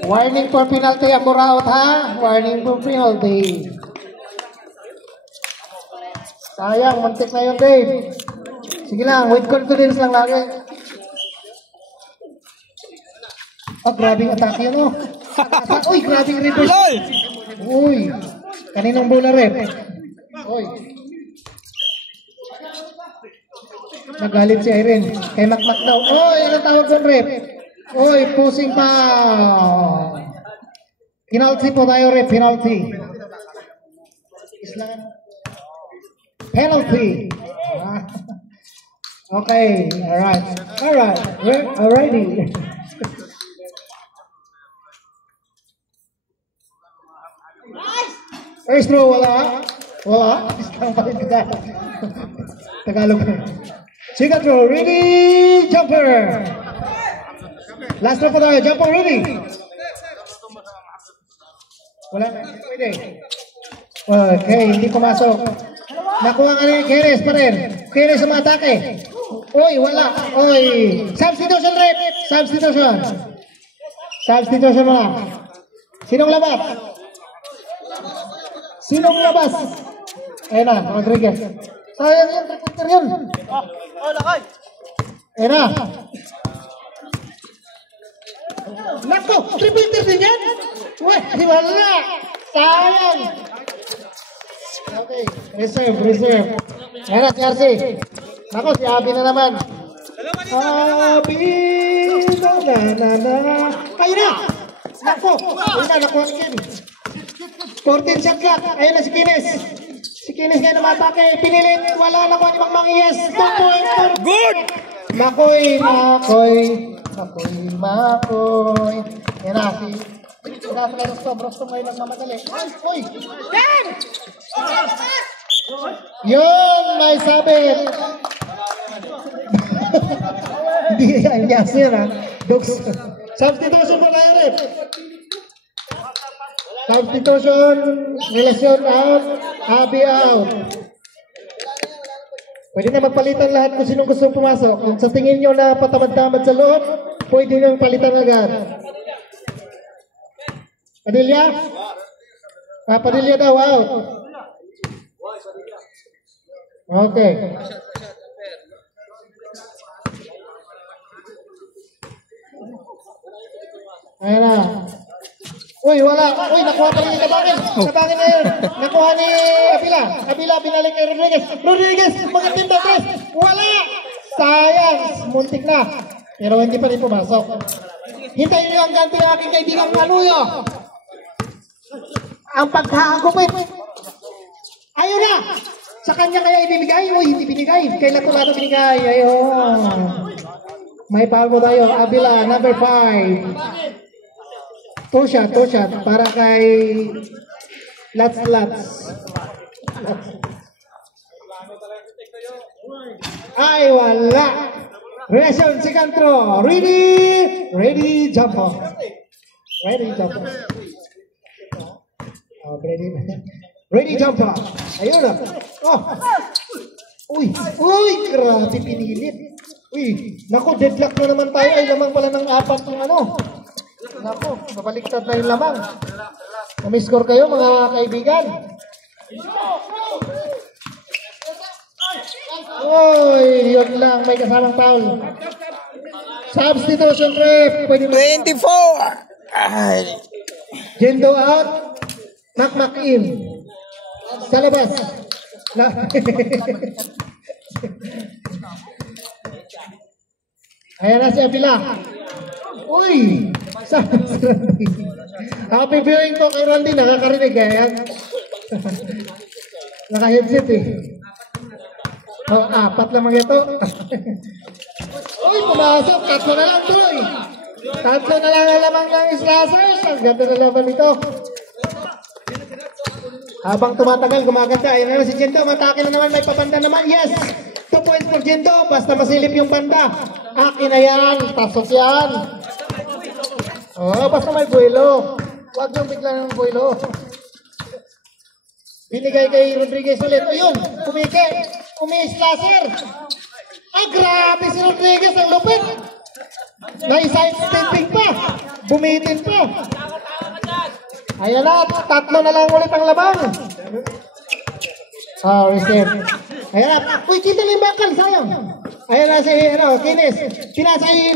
Warning for penalty ako Buraot ha. Warning for penalty. Sayang, muntik na yun Dave. Sige lang, with confidence lang lagi. Oh, grabing atake yun oh. Uy, grabing reverse. Uy, kaninong bola rep? Uy. Nagalit si Irene. Kay Makmak daw. Uy, anong tawag doon rep? Uy, pusing pa. Penalty po tayo rep, penalty. Penalty. Okay, alright. Alright, we're already. First row, wala? Wala? Tagalog. Second row, ready, jumper. Last row po tayo, jumper, ready. Wala na, pwede. Okay, hindi pumasok. Nakuha ka rin, Keres pa rin. Keres sa mga atake. Uy, wala. Uy, substitution rep. Substitution. Substitution mo na. Sinong labas? Sinong labas? Ayun na, Rodriguez. Sayang yun, reporter yun. lakay. Ayun na. Nako, reporter din yan. Wala. Sayang. Okay, reserve. Ayun na si RC. Nako, si Abi na naman. Abi na. Ayun na. Nako, ayun na, nakuha si Ken. 14 shot clock. Ayun na si Kines. Si Kines ngayon namatake. Pinilit. Wala na ko ni Mang Yes. 2 points. Good! Makoy. Yan na si. Sinasala Rosto ngayon lang mamadali. Uy! Dan! Yun! May sabit. Hindi yan yasir ha. Dugs. Substitution po tayo rin. Substitution, relasyon out, Abi out. Pwede na magpalitan lahat kung sinong gusto pumasok. Kung sa tingin nyo na patamad-tamad sa loob, pwede nyo palitan agad. Padilla? Padilla daw, out. Okay. Ayan na. Uy, wala. Uy, nakuha pa rin yung kabangin. Kabangin na yun. Nakuha ni Abila. Abila, binalik kay Rodriguez. Rodriguez, magandang tres. Wala! Sayang. Muntik na. Pero hindi pa rin pumasok. Hintayin niyo ang ganti ng aking kaibigang Manuyo. Ang pagkakagupit. Ayun na! Sa kanya kaya ibibigay? Uy, hindi binigay. Kay Latulado binigay. Ayun. May foul mo tayo. Abila, number 5. Two shot para kay Lats. Ay, wala. Reaction, second throw. Ready, jump off. Oh, ready, jump off. Ayun na. Oh. Uy, grabe pinilit. Uy, naku, deadlock na naman tayo. Ay, lamang pala ng 4 ng ano. Naku, mabaliktad na yung lamang. Nami-score kayo mga kaibigan. Uy, yun lang, may kasamang foul. Substitution ref, pwede 24! Ay. Jendo out, Makmak in. Sa labas. Ayan na si Abila. Uy! Happy viewing po kay Randy. Nakakarinig eh. Naka-headset eh. Oh, 4 lamang ito. Uy, pumasok. 3 na lang tuloy. 3 na lang ang lamang ng Slashers. Ang ganda na laban ito. Habang tumatagal, gumaganda. Ayan na si Jendo. Matake na naman. May pabanda naman. Yes! 2 points for Jendo. Basta masilip yung banda. Akin na yan. Pasok yan. Oh, basta may buwelo. Huwag yung bigla ng buwelo. Binigay kay Rodriguez ulit. Ayun, umi-slasher. Ah, grabe si Rodriguez. Ang lupit. Na-side stepping pa. Bumitin pa. Ayan na, 3 na lang ulit ang labang. Oh, receive. Ayan na. Uy, kita lang yung bakal. Sayang. Ayan na si Kines. Pinasay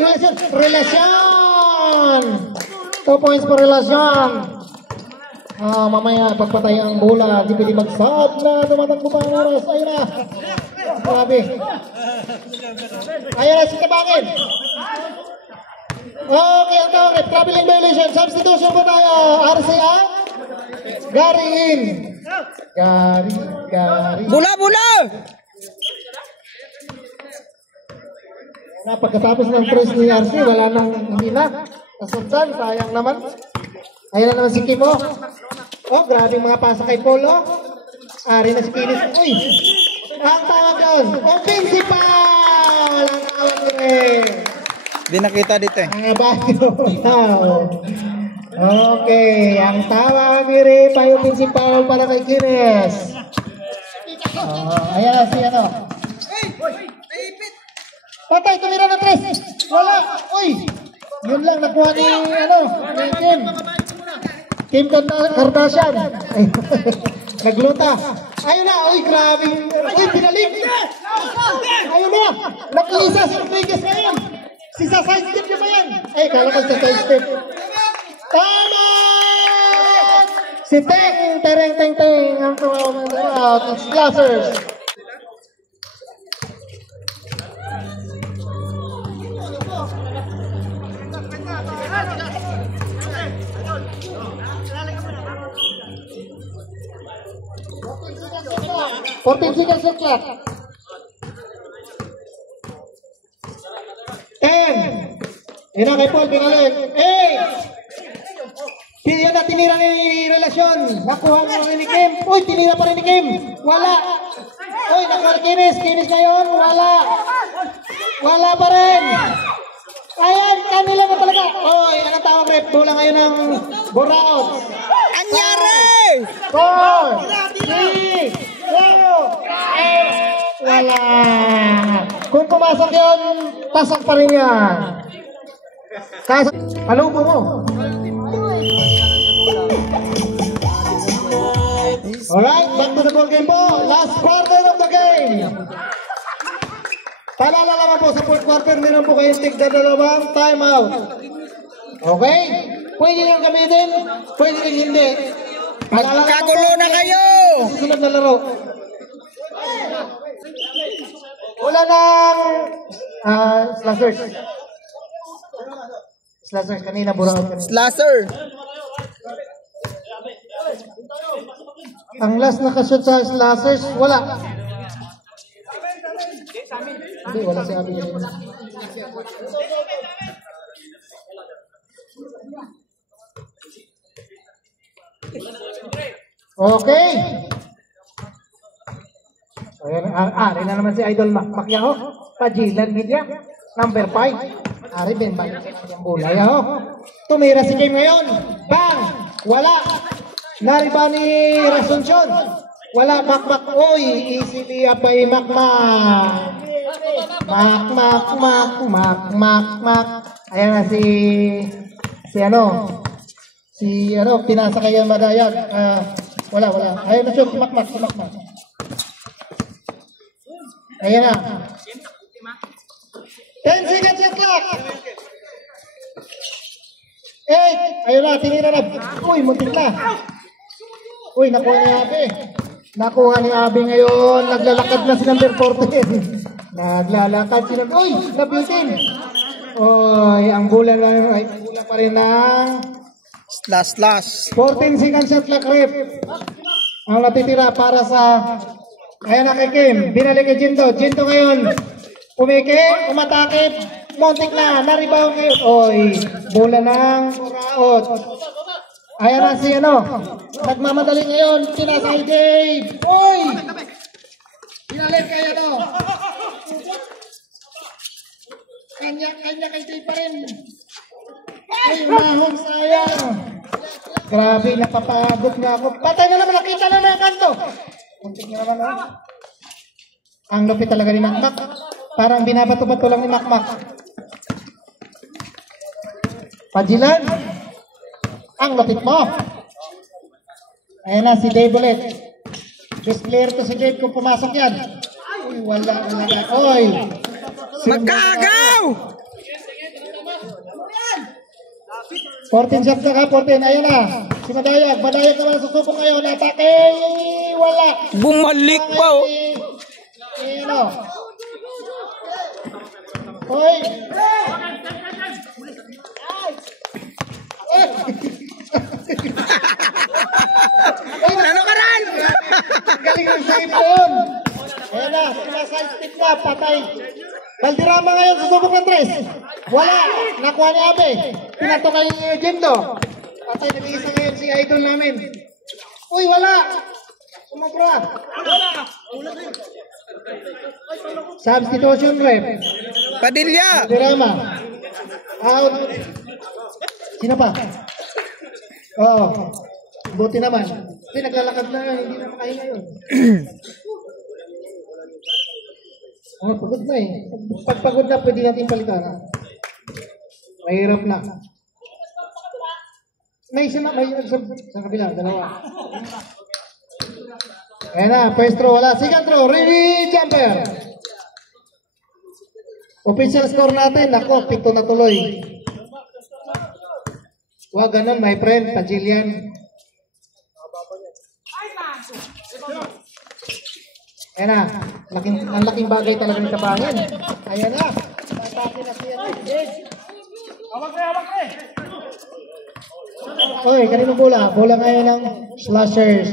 relasyon. 2 points for relasyon. Mamaya pagpatay ang bola. Di pwede magsad na. Tumatakbo pa ang oras. Ayan na. Grabe. Ayan na si Tabangin. Okay, ang tawag. Traveling violation. Substitution po tayo. RCA. Gary in. Gary. Bula! Pagkatapos ng press ni RC, wala nang hindi na. Kasundan, sayang naman. Ayan na naman si Kimo. Oh, grabe mga pasa kay Polo. Ari na si Kinis. Uy! Ang tawag doon. Offensive! Ang tawag rin. Di nakita dito eh. Okay, ang tawag rin. Offensive foul para kay Kinis. Ayan na si ano. Patay, tumira ng 3. Wala. Uy! Yun lang, nakuha ni Kim Kardashian. Nagluta. Ayun na. Uy, grabe. Uy, pinalik. Ayun na. Nag-isa si Rodriguez ngayon. Si sa side step niya ba yan? Ay, kala ko sa side step. Tama! Si Teng. Ang tumawag out. It's Slashers. Seconds of clock. 10. Yan kay Paul, binalik. 8. Yan na, tinira ni relasyon. Nakuha nga ni Kim. Uy, tinira pa rin ni Kim. Wala. Uy, nakuha ni Kinis. Kinis ngayon. Wala pa rin. Ayan, kanila na talaga. Uy, anong tawag rep? Bola ngayon ng Boraot. Anyari! 4, 3, 2, 1. Wala. Kung pumasok yun, pasok pa rin yan. Palubo mo. Alright, back to the ball game po. Last quarter of the game. Paalala naman po sa fourth quarter, meron po kayong tigda dalawang timeout. Okay? Pwede nyo gamitin, pwede rin hindi. Magkagulo na kayo! Susunod na laro. Wala ng slashers. Slashers, kanina buraot kanina. Slasher! Ang last na kashoot sa slashers, wala. Hindi, wala si Abby. Okay. Ayan, ari na naman si Idol Macyaho. Pajilan Media, number 5. Ari Ben balik yung bulay ho. Tumira si Kim ngayon. Bang! Wala. Nariba ni Rasuncion. Wala Makmak. Oy, easily apay Makmak. Makmak. Ayan na si pinasa kayo madayag. Wala. Ayun na siya, Makmak. Ayan na. 10 seconds yung clock. 8. Ayun na, tinira na. Uy, muntik na. Uy, nakuha ni Abi. Nakuha ni Abi ngayon. Naglalakad na si number 14. Naglalakad si number... Uy, nabutin. Uy, ang bola pa rin ng... Slash. 14 seconds shot clock rep. Ang natitira para sa... Ayan na kay Kim. Binalik kay Jinto. Jinto ngayon. Umike, umatake. Montik na. Naribaw ngayon. Oy, bola ng Muraot. Ayan na si nagmamadali ngayon. Pinasay Dave. Oy! Binalik kay Kanya kay Dave pa rin. Ay, mahong sayang. Grabe, napapagod na ako. Patay na naman, nakita na ng kanto. Muntik na naman, Ang lupit talaga ni Makmak. Parang binabato-bato lang ni Makmak. Pajilan. Ang lupit mo. Ayan na, si Dave ulit. Just clear to si Dave kung pumasok yan. Uy, wala. Oy. Magkagaw! 14 shots na ka, 14. Ayun na. Si Madayag naman susubok ngayon. Atake. Wala. Bumalik pa oh. Hoy. Ano ka rin? Galing ng save doon. Ayan na. Side stick na. Patay. Valderrama ngayon susubok ng 3. Wala. Nakuha ni Abe. Pinato kay Jindo. Patay, nag-iisa ngayon si Idol namin. Uy, wala. Sumabra. Substitution rep. Padilla. Valderrama. Out. Sino pa? Oo. Buti naman. Kasi naglalakad na. Hindi na makahinga yun. Pagod na eh. Pag pagod na, pwede natin palitan. Mahirap na. May isa na, sa kabila, dalawa. Ayan na, first throw, wala. Second throw, Rini Jumper. Official score natin, ako, 7 na tuloy. Huwag ganun, my friend, Pajilian. Ayan na, ang laking bagay talaga ng kabangin. Ayan na, tatake na siya. Oy, kanino bola? Bola ngayon ng slashers.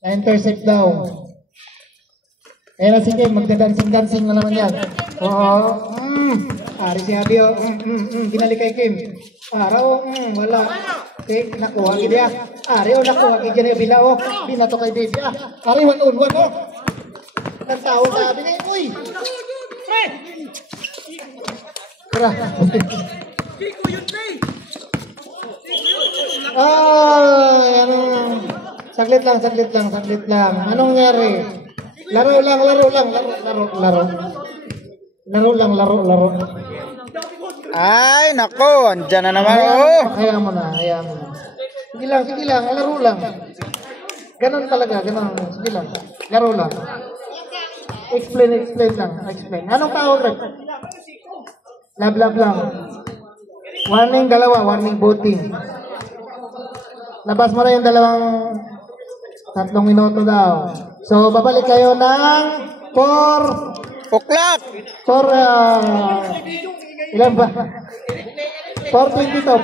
Na-intercept daw. Ayan na si Kim, magda-dancing na naman yan. Oo, ari si Abi, binalik kay Kim. Araw, wala. Okay, nakuha kay dia. Ari, nakuha kay Jenny Bilao. Binato kay Baby. Ari, 1-on-1, nagtawag sa Abi niya. Uy! Saglit lang. Anong nangyari? Laro lang. Ay, nako, andyan na naman oh. Hayaan mo na. Sige lang, laro lang. Ganon talaga, ganon. Sige lang. Laro lang. Explain lang. Explain. Anong foul, ref? Lab lang. Warning dalawa, warning voting. Labas mo na yung 3 minuto daw. So, babalik kayo ng 4 O'clock! Ilan ba? 4:20 to.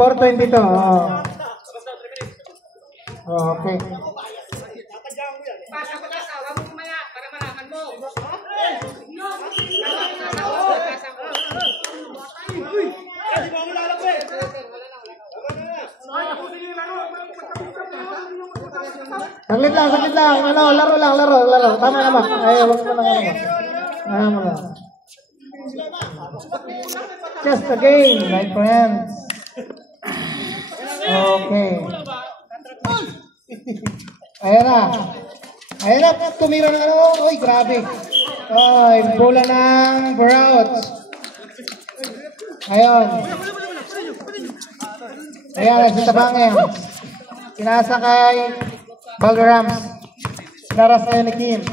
4:20 to. Okay. Saglit lang. Laro lang. Tama naman. Ay, wag mo na. Just a game, my friends. Okay. Ayan na, tumira na Uy, grabe. Ay, bola ng Brouts. Ayan, si Tabangem. Kinasa kay Balrams. Naras kayo ni Kim.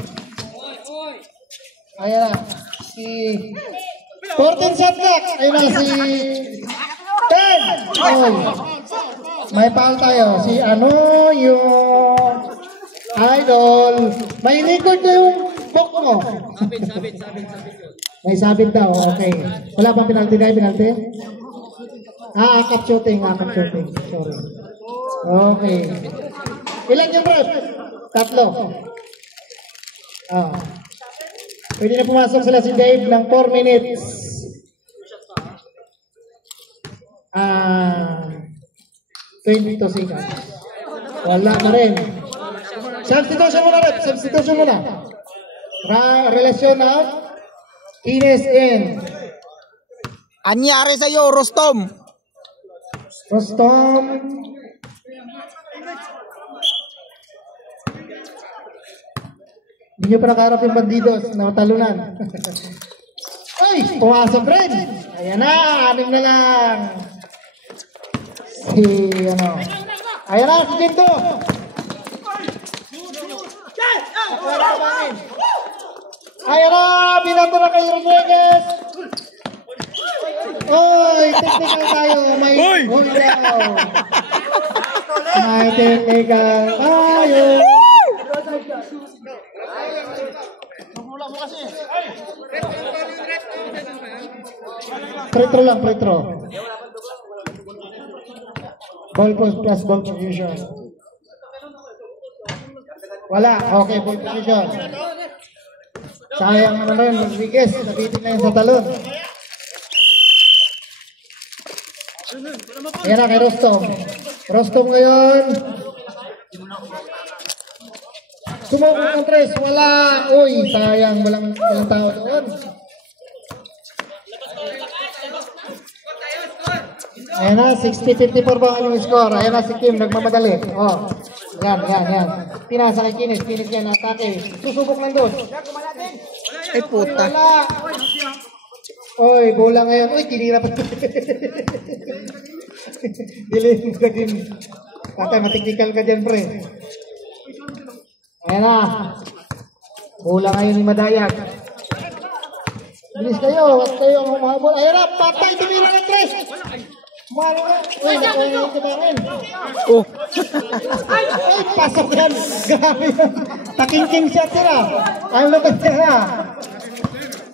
Ayan na, si 14 shot clock. Ayan na, si 10. Oy. May foul tayo. Si yung idol. May likod na yung book mo. Sabit. May sabit daw. Okay. Wala bang penalty na? Penalty? Akap shooting. Sorry. Okay. Ilan yung ref? 3. Pwede na pumasok sila si Dave ng 4 minutes. 22 seconds. Wala na rin. Substitution muna. Relasyon ng Ines and Anyari sa'yo, Rostom? Hindi nyo pa nakaharap yung bandidos na matalunan. Ay! Pumasok rin! Ayan na! 6 na lang! Ayan na! Si Jinto! Ayan na! Binato na kay Rodriguez! Oy! Technical tayo! May huli daw! May technical tayo! Pretro lang. Ball post plus ball position. Wala. Okay, ball position. Sayang naman rin. Rodriguez. Nabitin na yun sa talon. Ayan na kay Rostom ngayon. Sumukot ng 3. Wala. Uy, sayang. Walang tao doon. Ayan na, 60-54 ba ang score? Ayan na si Kim, nagmamadali. Yan. Pinasa kay Kines yan, atake. Susubok ng dos. Ay puta. Wala. Oy, bola ngayon. Uy, tinira pa. Dilim sa Kim. Tatay, matikikal ka dyan, pre. Ayan na. Bola ngayon ni Madayag. Bilis kayo. Huwag kayo ang humahabol. Ayan na, patay. Tumira ng 3. Malo ka. Uy, nakuha ka ba rin? Ay, pasok yan. Grabe yan. Taking-king shot sila. Ang lapad niya.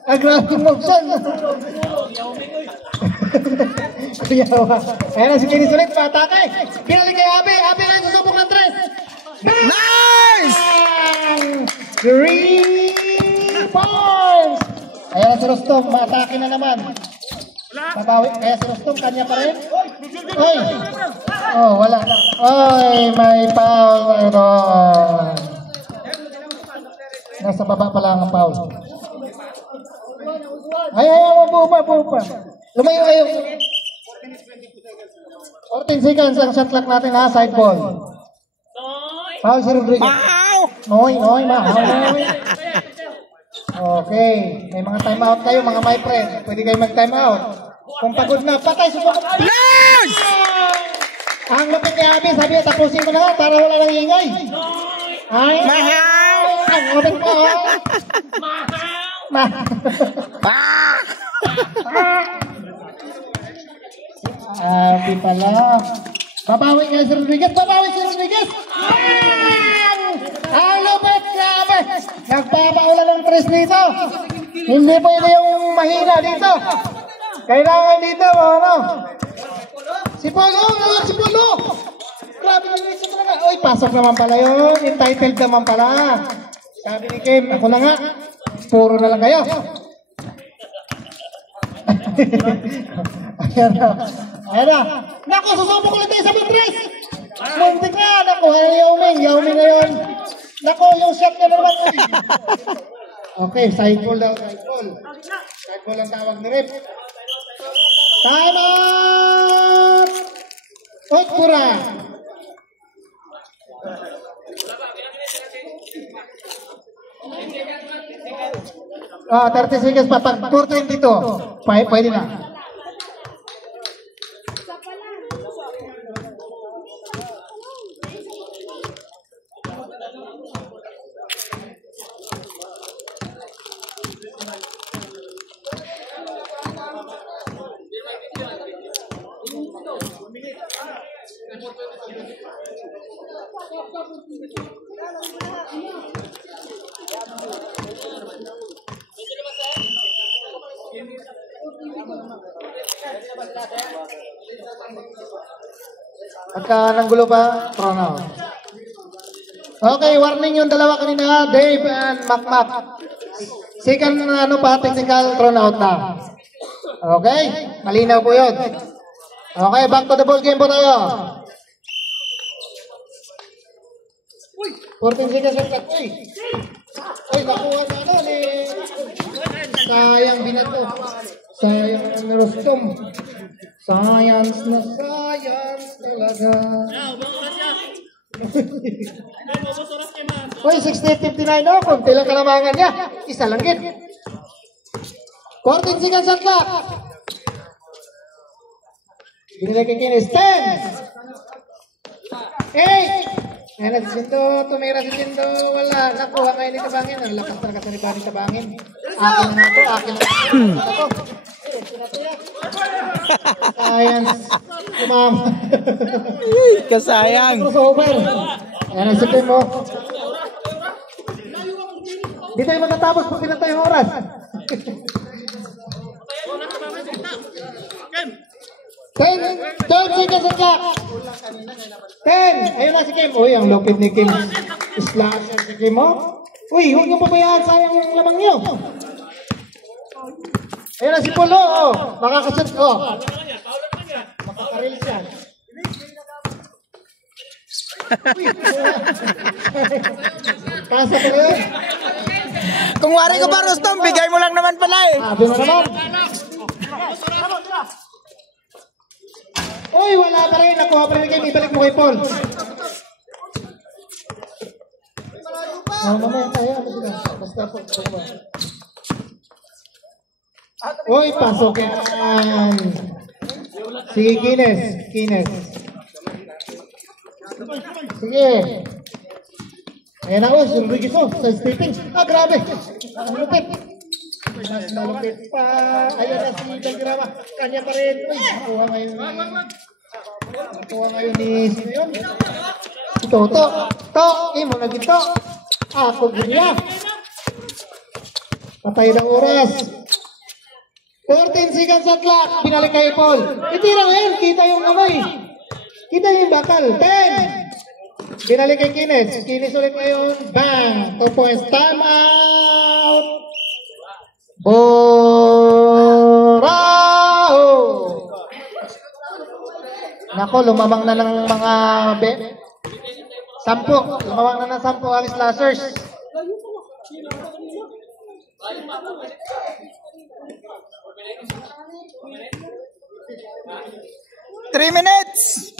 Ang grabe motion. Kuyawa. Ayan na si Kinis ulit. Patake. Pinalik kay Abe. Abe na susubok ng 3. Nice! 3 points. Ayan na si Rostom. Matake na naman. Babawi, kaya si Rostom, kanya pa rin. Oy! Wala. Oy, may foul. Nasa baba pa lang ang foul. Ay, buo pa. Lumayo kayo. 14 seconds ang shot clock natin ha, side ball. Foul si Rodriguez. Noy, mahal. Okay, may mga timeout kayo mga my friend. Pwede kayo mag-timeout. Kung pagod na, patay sa pagod. Nice! Ang lupit ni Abi, sabi niya, tapusin ko na nga para wala nang ingay. Ay, Mahaw! ang lupit mo. Ah! Abi pala. Babawi nga si Rodriguez. Babawi si Rodriguez. Ang lupit na Abi. Nagpapaulan ng tres dito. Hindi pwede yung mahina dito. Kailangan dito, ano? Si Polo! Si Polo! Grabe na rin talaga. Uy, pasok naman pala yun. Entitled naman pala. Sabi ni Kim, ako na nga. Puro na lang kayo. Ayan na. Ayan na. Naku, susubok ulit tayo sa matres. Muntik na. Naku, Yao Ming. Yao Ming ngayon. Naku, yung shot niya naman. Okay, side ball daw. Side ball. Side ball ang tawag ni Rip. Time out! Otkura. 30 seconds pa. Pag 4:22, pwede na. Pagka nanggulo pa, throw out. Okay, warning yung dalawa kanina, Dave and Macmac. Second technical thrown out na. Okay, malinaw po yun. Okay, back to the ball game po tayo. 14 seconds left. Uy, nakuha na ni... Sayang binato. Sayang ang Rostom. Science na science talaga. Uy, 68-59 o. Kunti lang kalamangan niya. Isa lang git. 14 seconds at clock. Binigay kay Kinis. 10. 8. Ayan si Sindo. Tumira si Sindo. Wala. Nakuha ngayon ni Tabangin. Ang lakas talaga sa ni Tabangin. Akin na ito. Akin na ito. Science. Kumama. Kasayang. Crossover. Ayan ang sipin mo. Di tayo matatapos pag pinantay yung oras. 10 seconds at clock. 10. Ayun na si Kim. Uy, ang lupit ni Kim. Slasher si Kim mo. Uy, huwag niyo pabayaan. Sayang yung lamang niyo. Ayun na si Polo. Oh. Makakasot. Oh. Makakaril siya. Kasa pala yun. Kung wari ko pa, Rostom, bigay mo lang naman pala eh. Sabi mo naman. Uy, wala pa rin. Nakuha pa rin kayo. Ibalik mo kay Paul. Mamaya tayo. Basta po. Uy, pasok yan. Si Kines. Sige. Ayan na, si Rodriguez sa stepping. Grabe. Ang lupit. Mas malupit pa. Ayan na si Belgrama. Kanya pa rin. Uy, nakuha ngayon ni sino yun? Si Toto. Imo na dito. Ako ganyan. Patay ng oras. 14 seconds at clock. Pinalik kay Paul. Itira ngayon. Kita yung amoy. Kita yung bakal. 10. Binalik kay Kines. Kines ulit ngayon. Bang! 2 points. Time out! Borao! Nako, lumamang na ng mga 10. Lumamang na ng 10 ang slashers. Three minutes.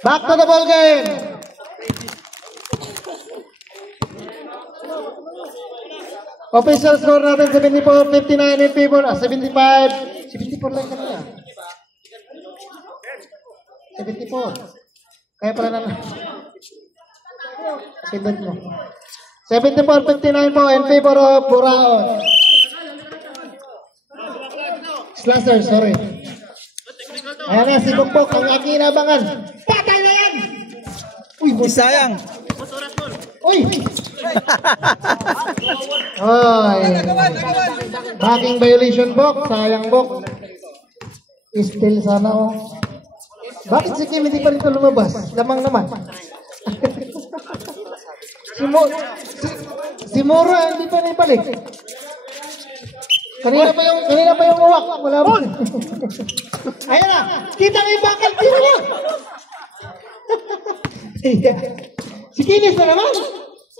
Back to the ball game. Official score natin 74-59 in favor. 74 lang kanina. 74. Kaya pala na. Sindot mo. 74-59 po in favor of Buraon. Slasher, sorry. Ayan na, si Bukbok ang aking inabangan. Patay na yan! Uy, Sayang. uy! Ay. Backing violation, Bok. Sayang, Bok. Still sana, oh. Bakit si Kim hindi pa rin ito lumabas? Lamang naman. si Mora hindi pa rin balik. Kanina pa yung uwak. Wala ba? Ayan na. Kita na yung bakal. Kita na. Si Kinis na naman.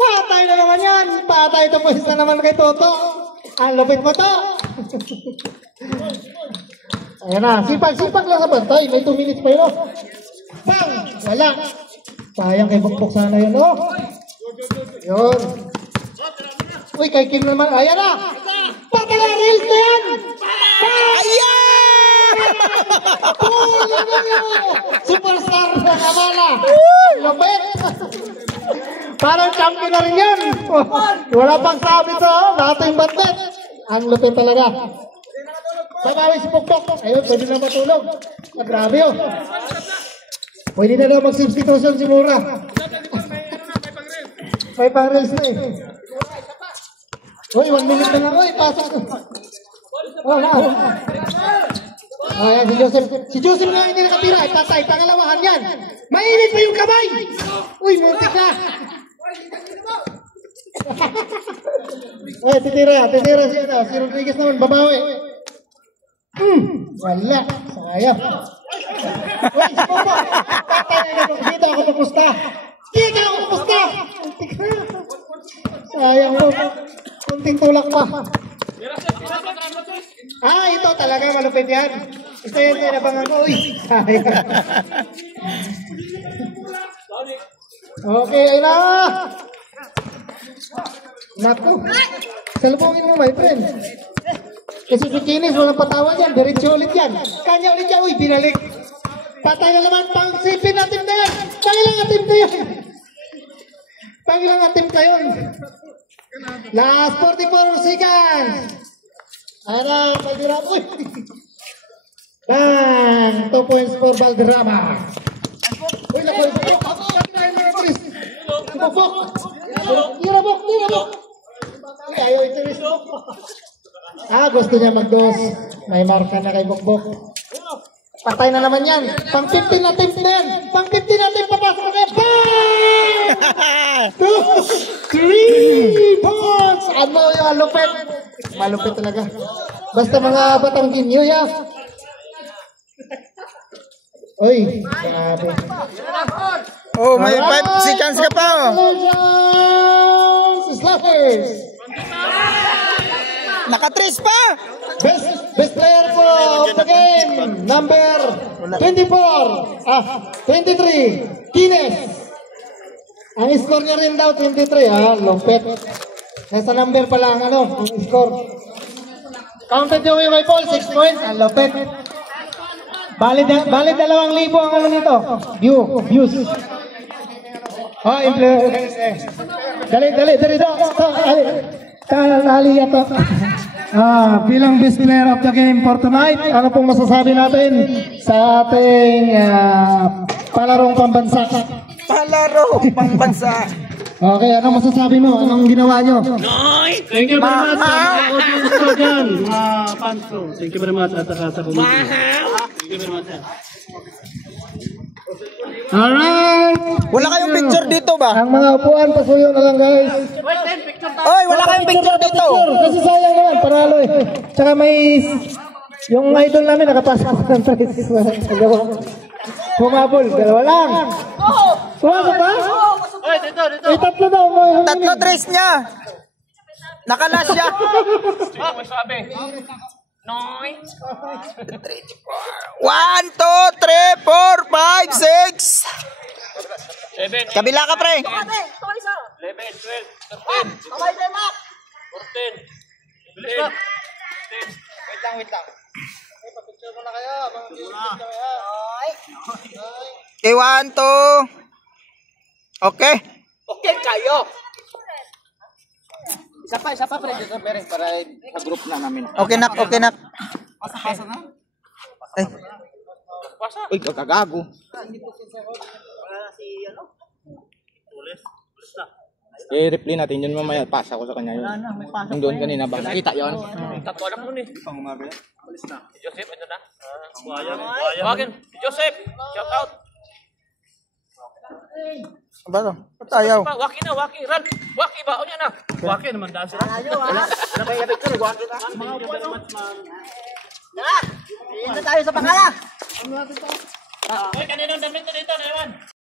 Patay na naman yan. Patay ito po na naman kay Toto. Ang lupit mo to. Ayan na. Sipag lang sa bantay. May 2 minutes pa yun. Bang! Wala. Sayang kay Bukbok sana yun. Oh. Yun. Uy, kay Kim naman. Ayan na. Patay na. Reels na yan. Ayan! Superstar na kamala. Lupit. Parang champion na rin yan. Wala pang sabi to. Dating batnet. Ang lupit talaga. Sabawi si Pukpok. Ayun, pwede na matulog. Grabe yun. Pwede na daw mag-substitution si Mura. May pang-rails na eh. Uy, 1 minute na lang. Uy, pasok. Oh, na. Ayan, si Joseph. Si Joseph nga hindi nakatira. Tatay, pangalawahan yan. Mainit pa yung kamay. Uy, muntik na. Titira siya. Si Rodriguez naman, babawi. Wala. Sayang. Uy, si Popo. Tatay na naman. Dito ako papusta. Sayang mo. Kunting tulak pa. Ito talaga malupit yan. Ito yan na nabangan ko. Uy, sayang. Okay, ayun na. Naku. Salubungin mo, my friend. Kasi si Kinis, walang patawan yan. Diretso ulit yan. Kanya ulit yan. Uy, binalik. Patay na naman. Pangsipin natin na yan. Pangilang atim na yan. Pangilang atim ka yun. Last 44 seconds. Ayun na, Valderrama. Uy. Bang! 2 points for Valderrama. Uy, naku. Bukbok. Bukbok. Ayaw itiris. Gusto niya mag-dos. May marka na kay Bukbok. Patay na naman yan. Pang 15 na attempt na yan. Pang 15 na attempt papasok na yan. Bang! 3 points! Ano yung lupit? Malupit talaga. Basta mga batang ginyo ya. Uy, grabe. Oh, may 5 seconds ka pa. Congratulations, Slackers! Naka-trace pa. Best player po of the game, number 23, Kines. Ang score niya rin daw 23, lumpet. Nasa number pa lang, ang score. Counted yung may ball, 6 points, lumpet. Bali 2,000 ang nito, views. Dali ito. Bilang best player of the game for tonight, ano pong masasabi natin sa ating palarong pambansa? Okay, ano masasabi mo? Anong ginawa nyo? Thank you very much sa audience ko dyan, Panso. Thank you very much at saka sa community. Thank you very much. Alright! Wala kayong picture dito ba? Ang mga upuan, pasuyo na lang guys. Oy, wala kayong picture dito. Kasi sayang naman, paralo eh. Tsaka may, yung idol namin nakapasok ng prices. Bumabol, dalawa lang. Pumasok ba? Ay, tatlo daw. Tatlo trace niya. Nakalas siya. 1, 2, 3, 4, 5, 6. Kabila ka, pre. 11, 12, 13, 14, 15, 16. Picture mo na kayo. Okay, 1, 2. Okay. Okay kayo. Isa pa pre, para sa group na namin. Okay nak, okay nak. Pasa na? Ay, Uy, kagago. I-replay natin yun mamaya. Pasa ko sa kanya yun. Yung doon kanina ba? Nakita yun? Tatlo anak mo ni. Joseph, ito na. Buhayan. Joseph, shout out. ba to? Ba't ayaw? Waki na, waki. Run. Waki ba? O yan na. Waki naman daan sila. Dito tayo sa pangala. Uy, kaninong damit na dito, Ewan?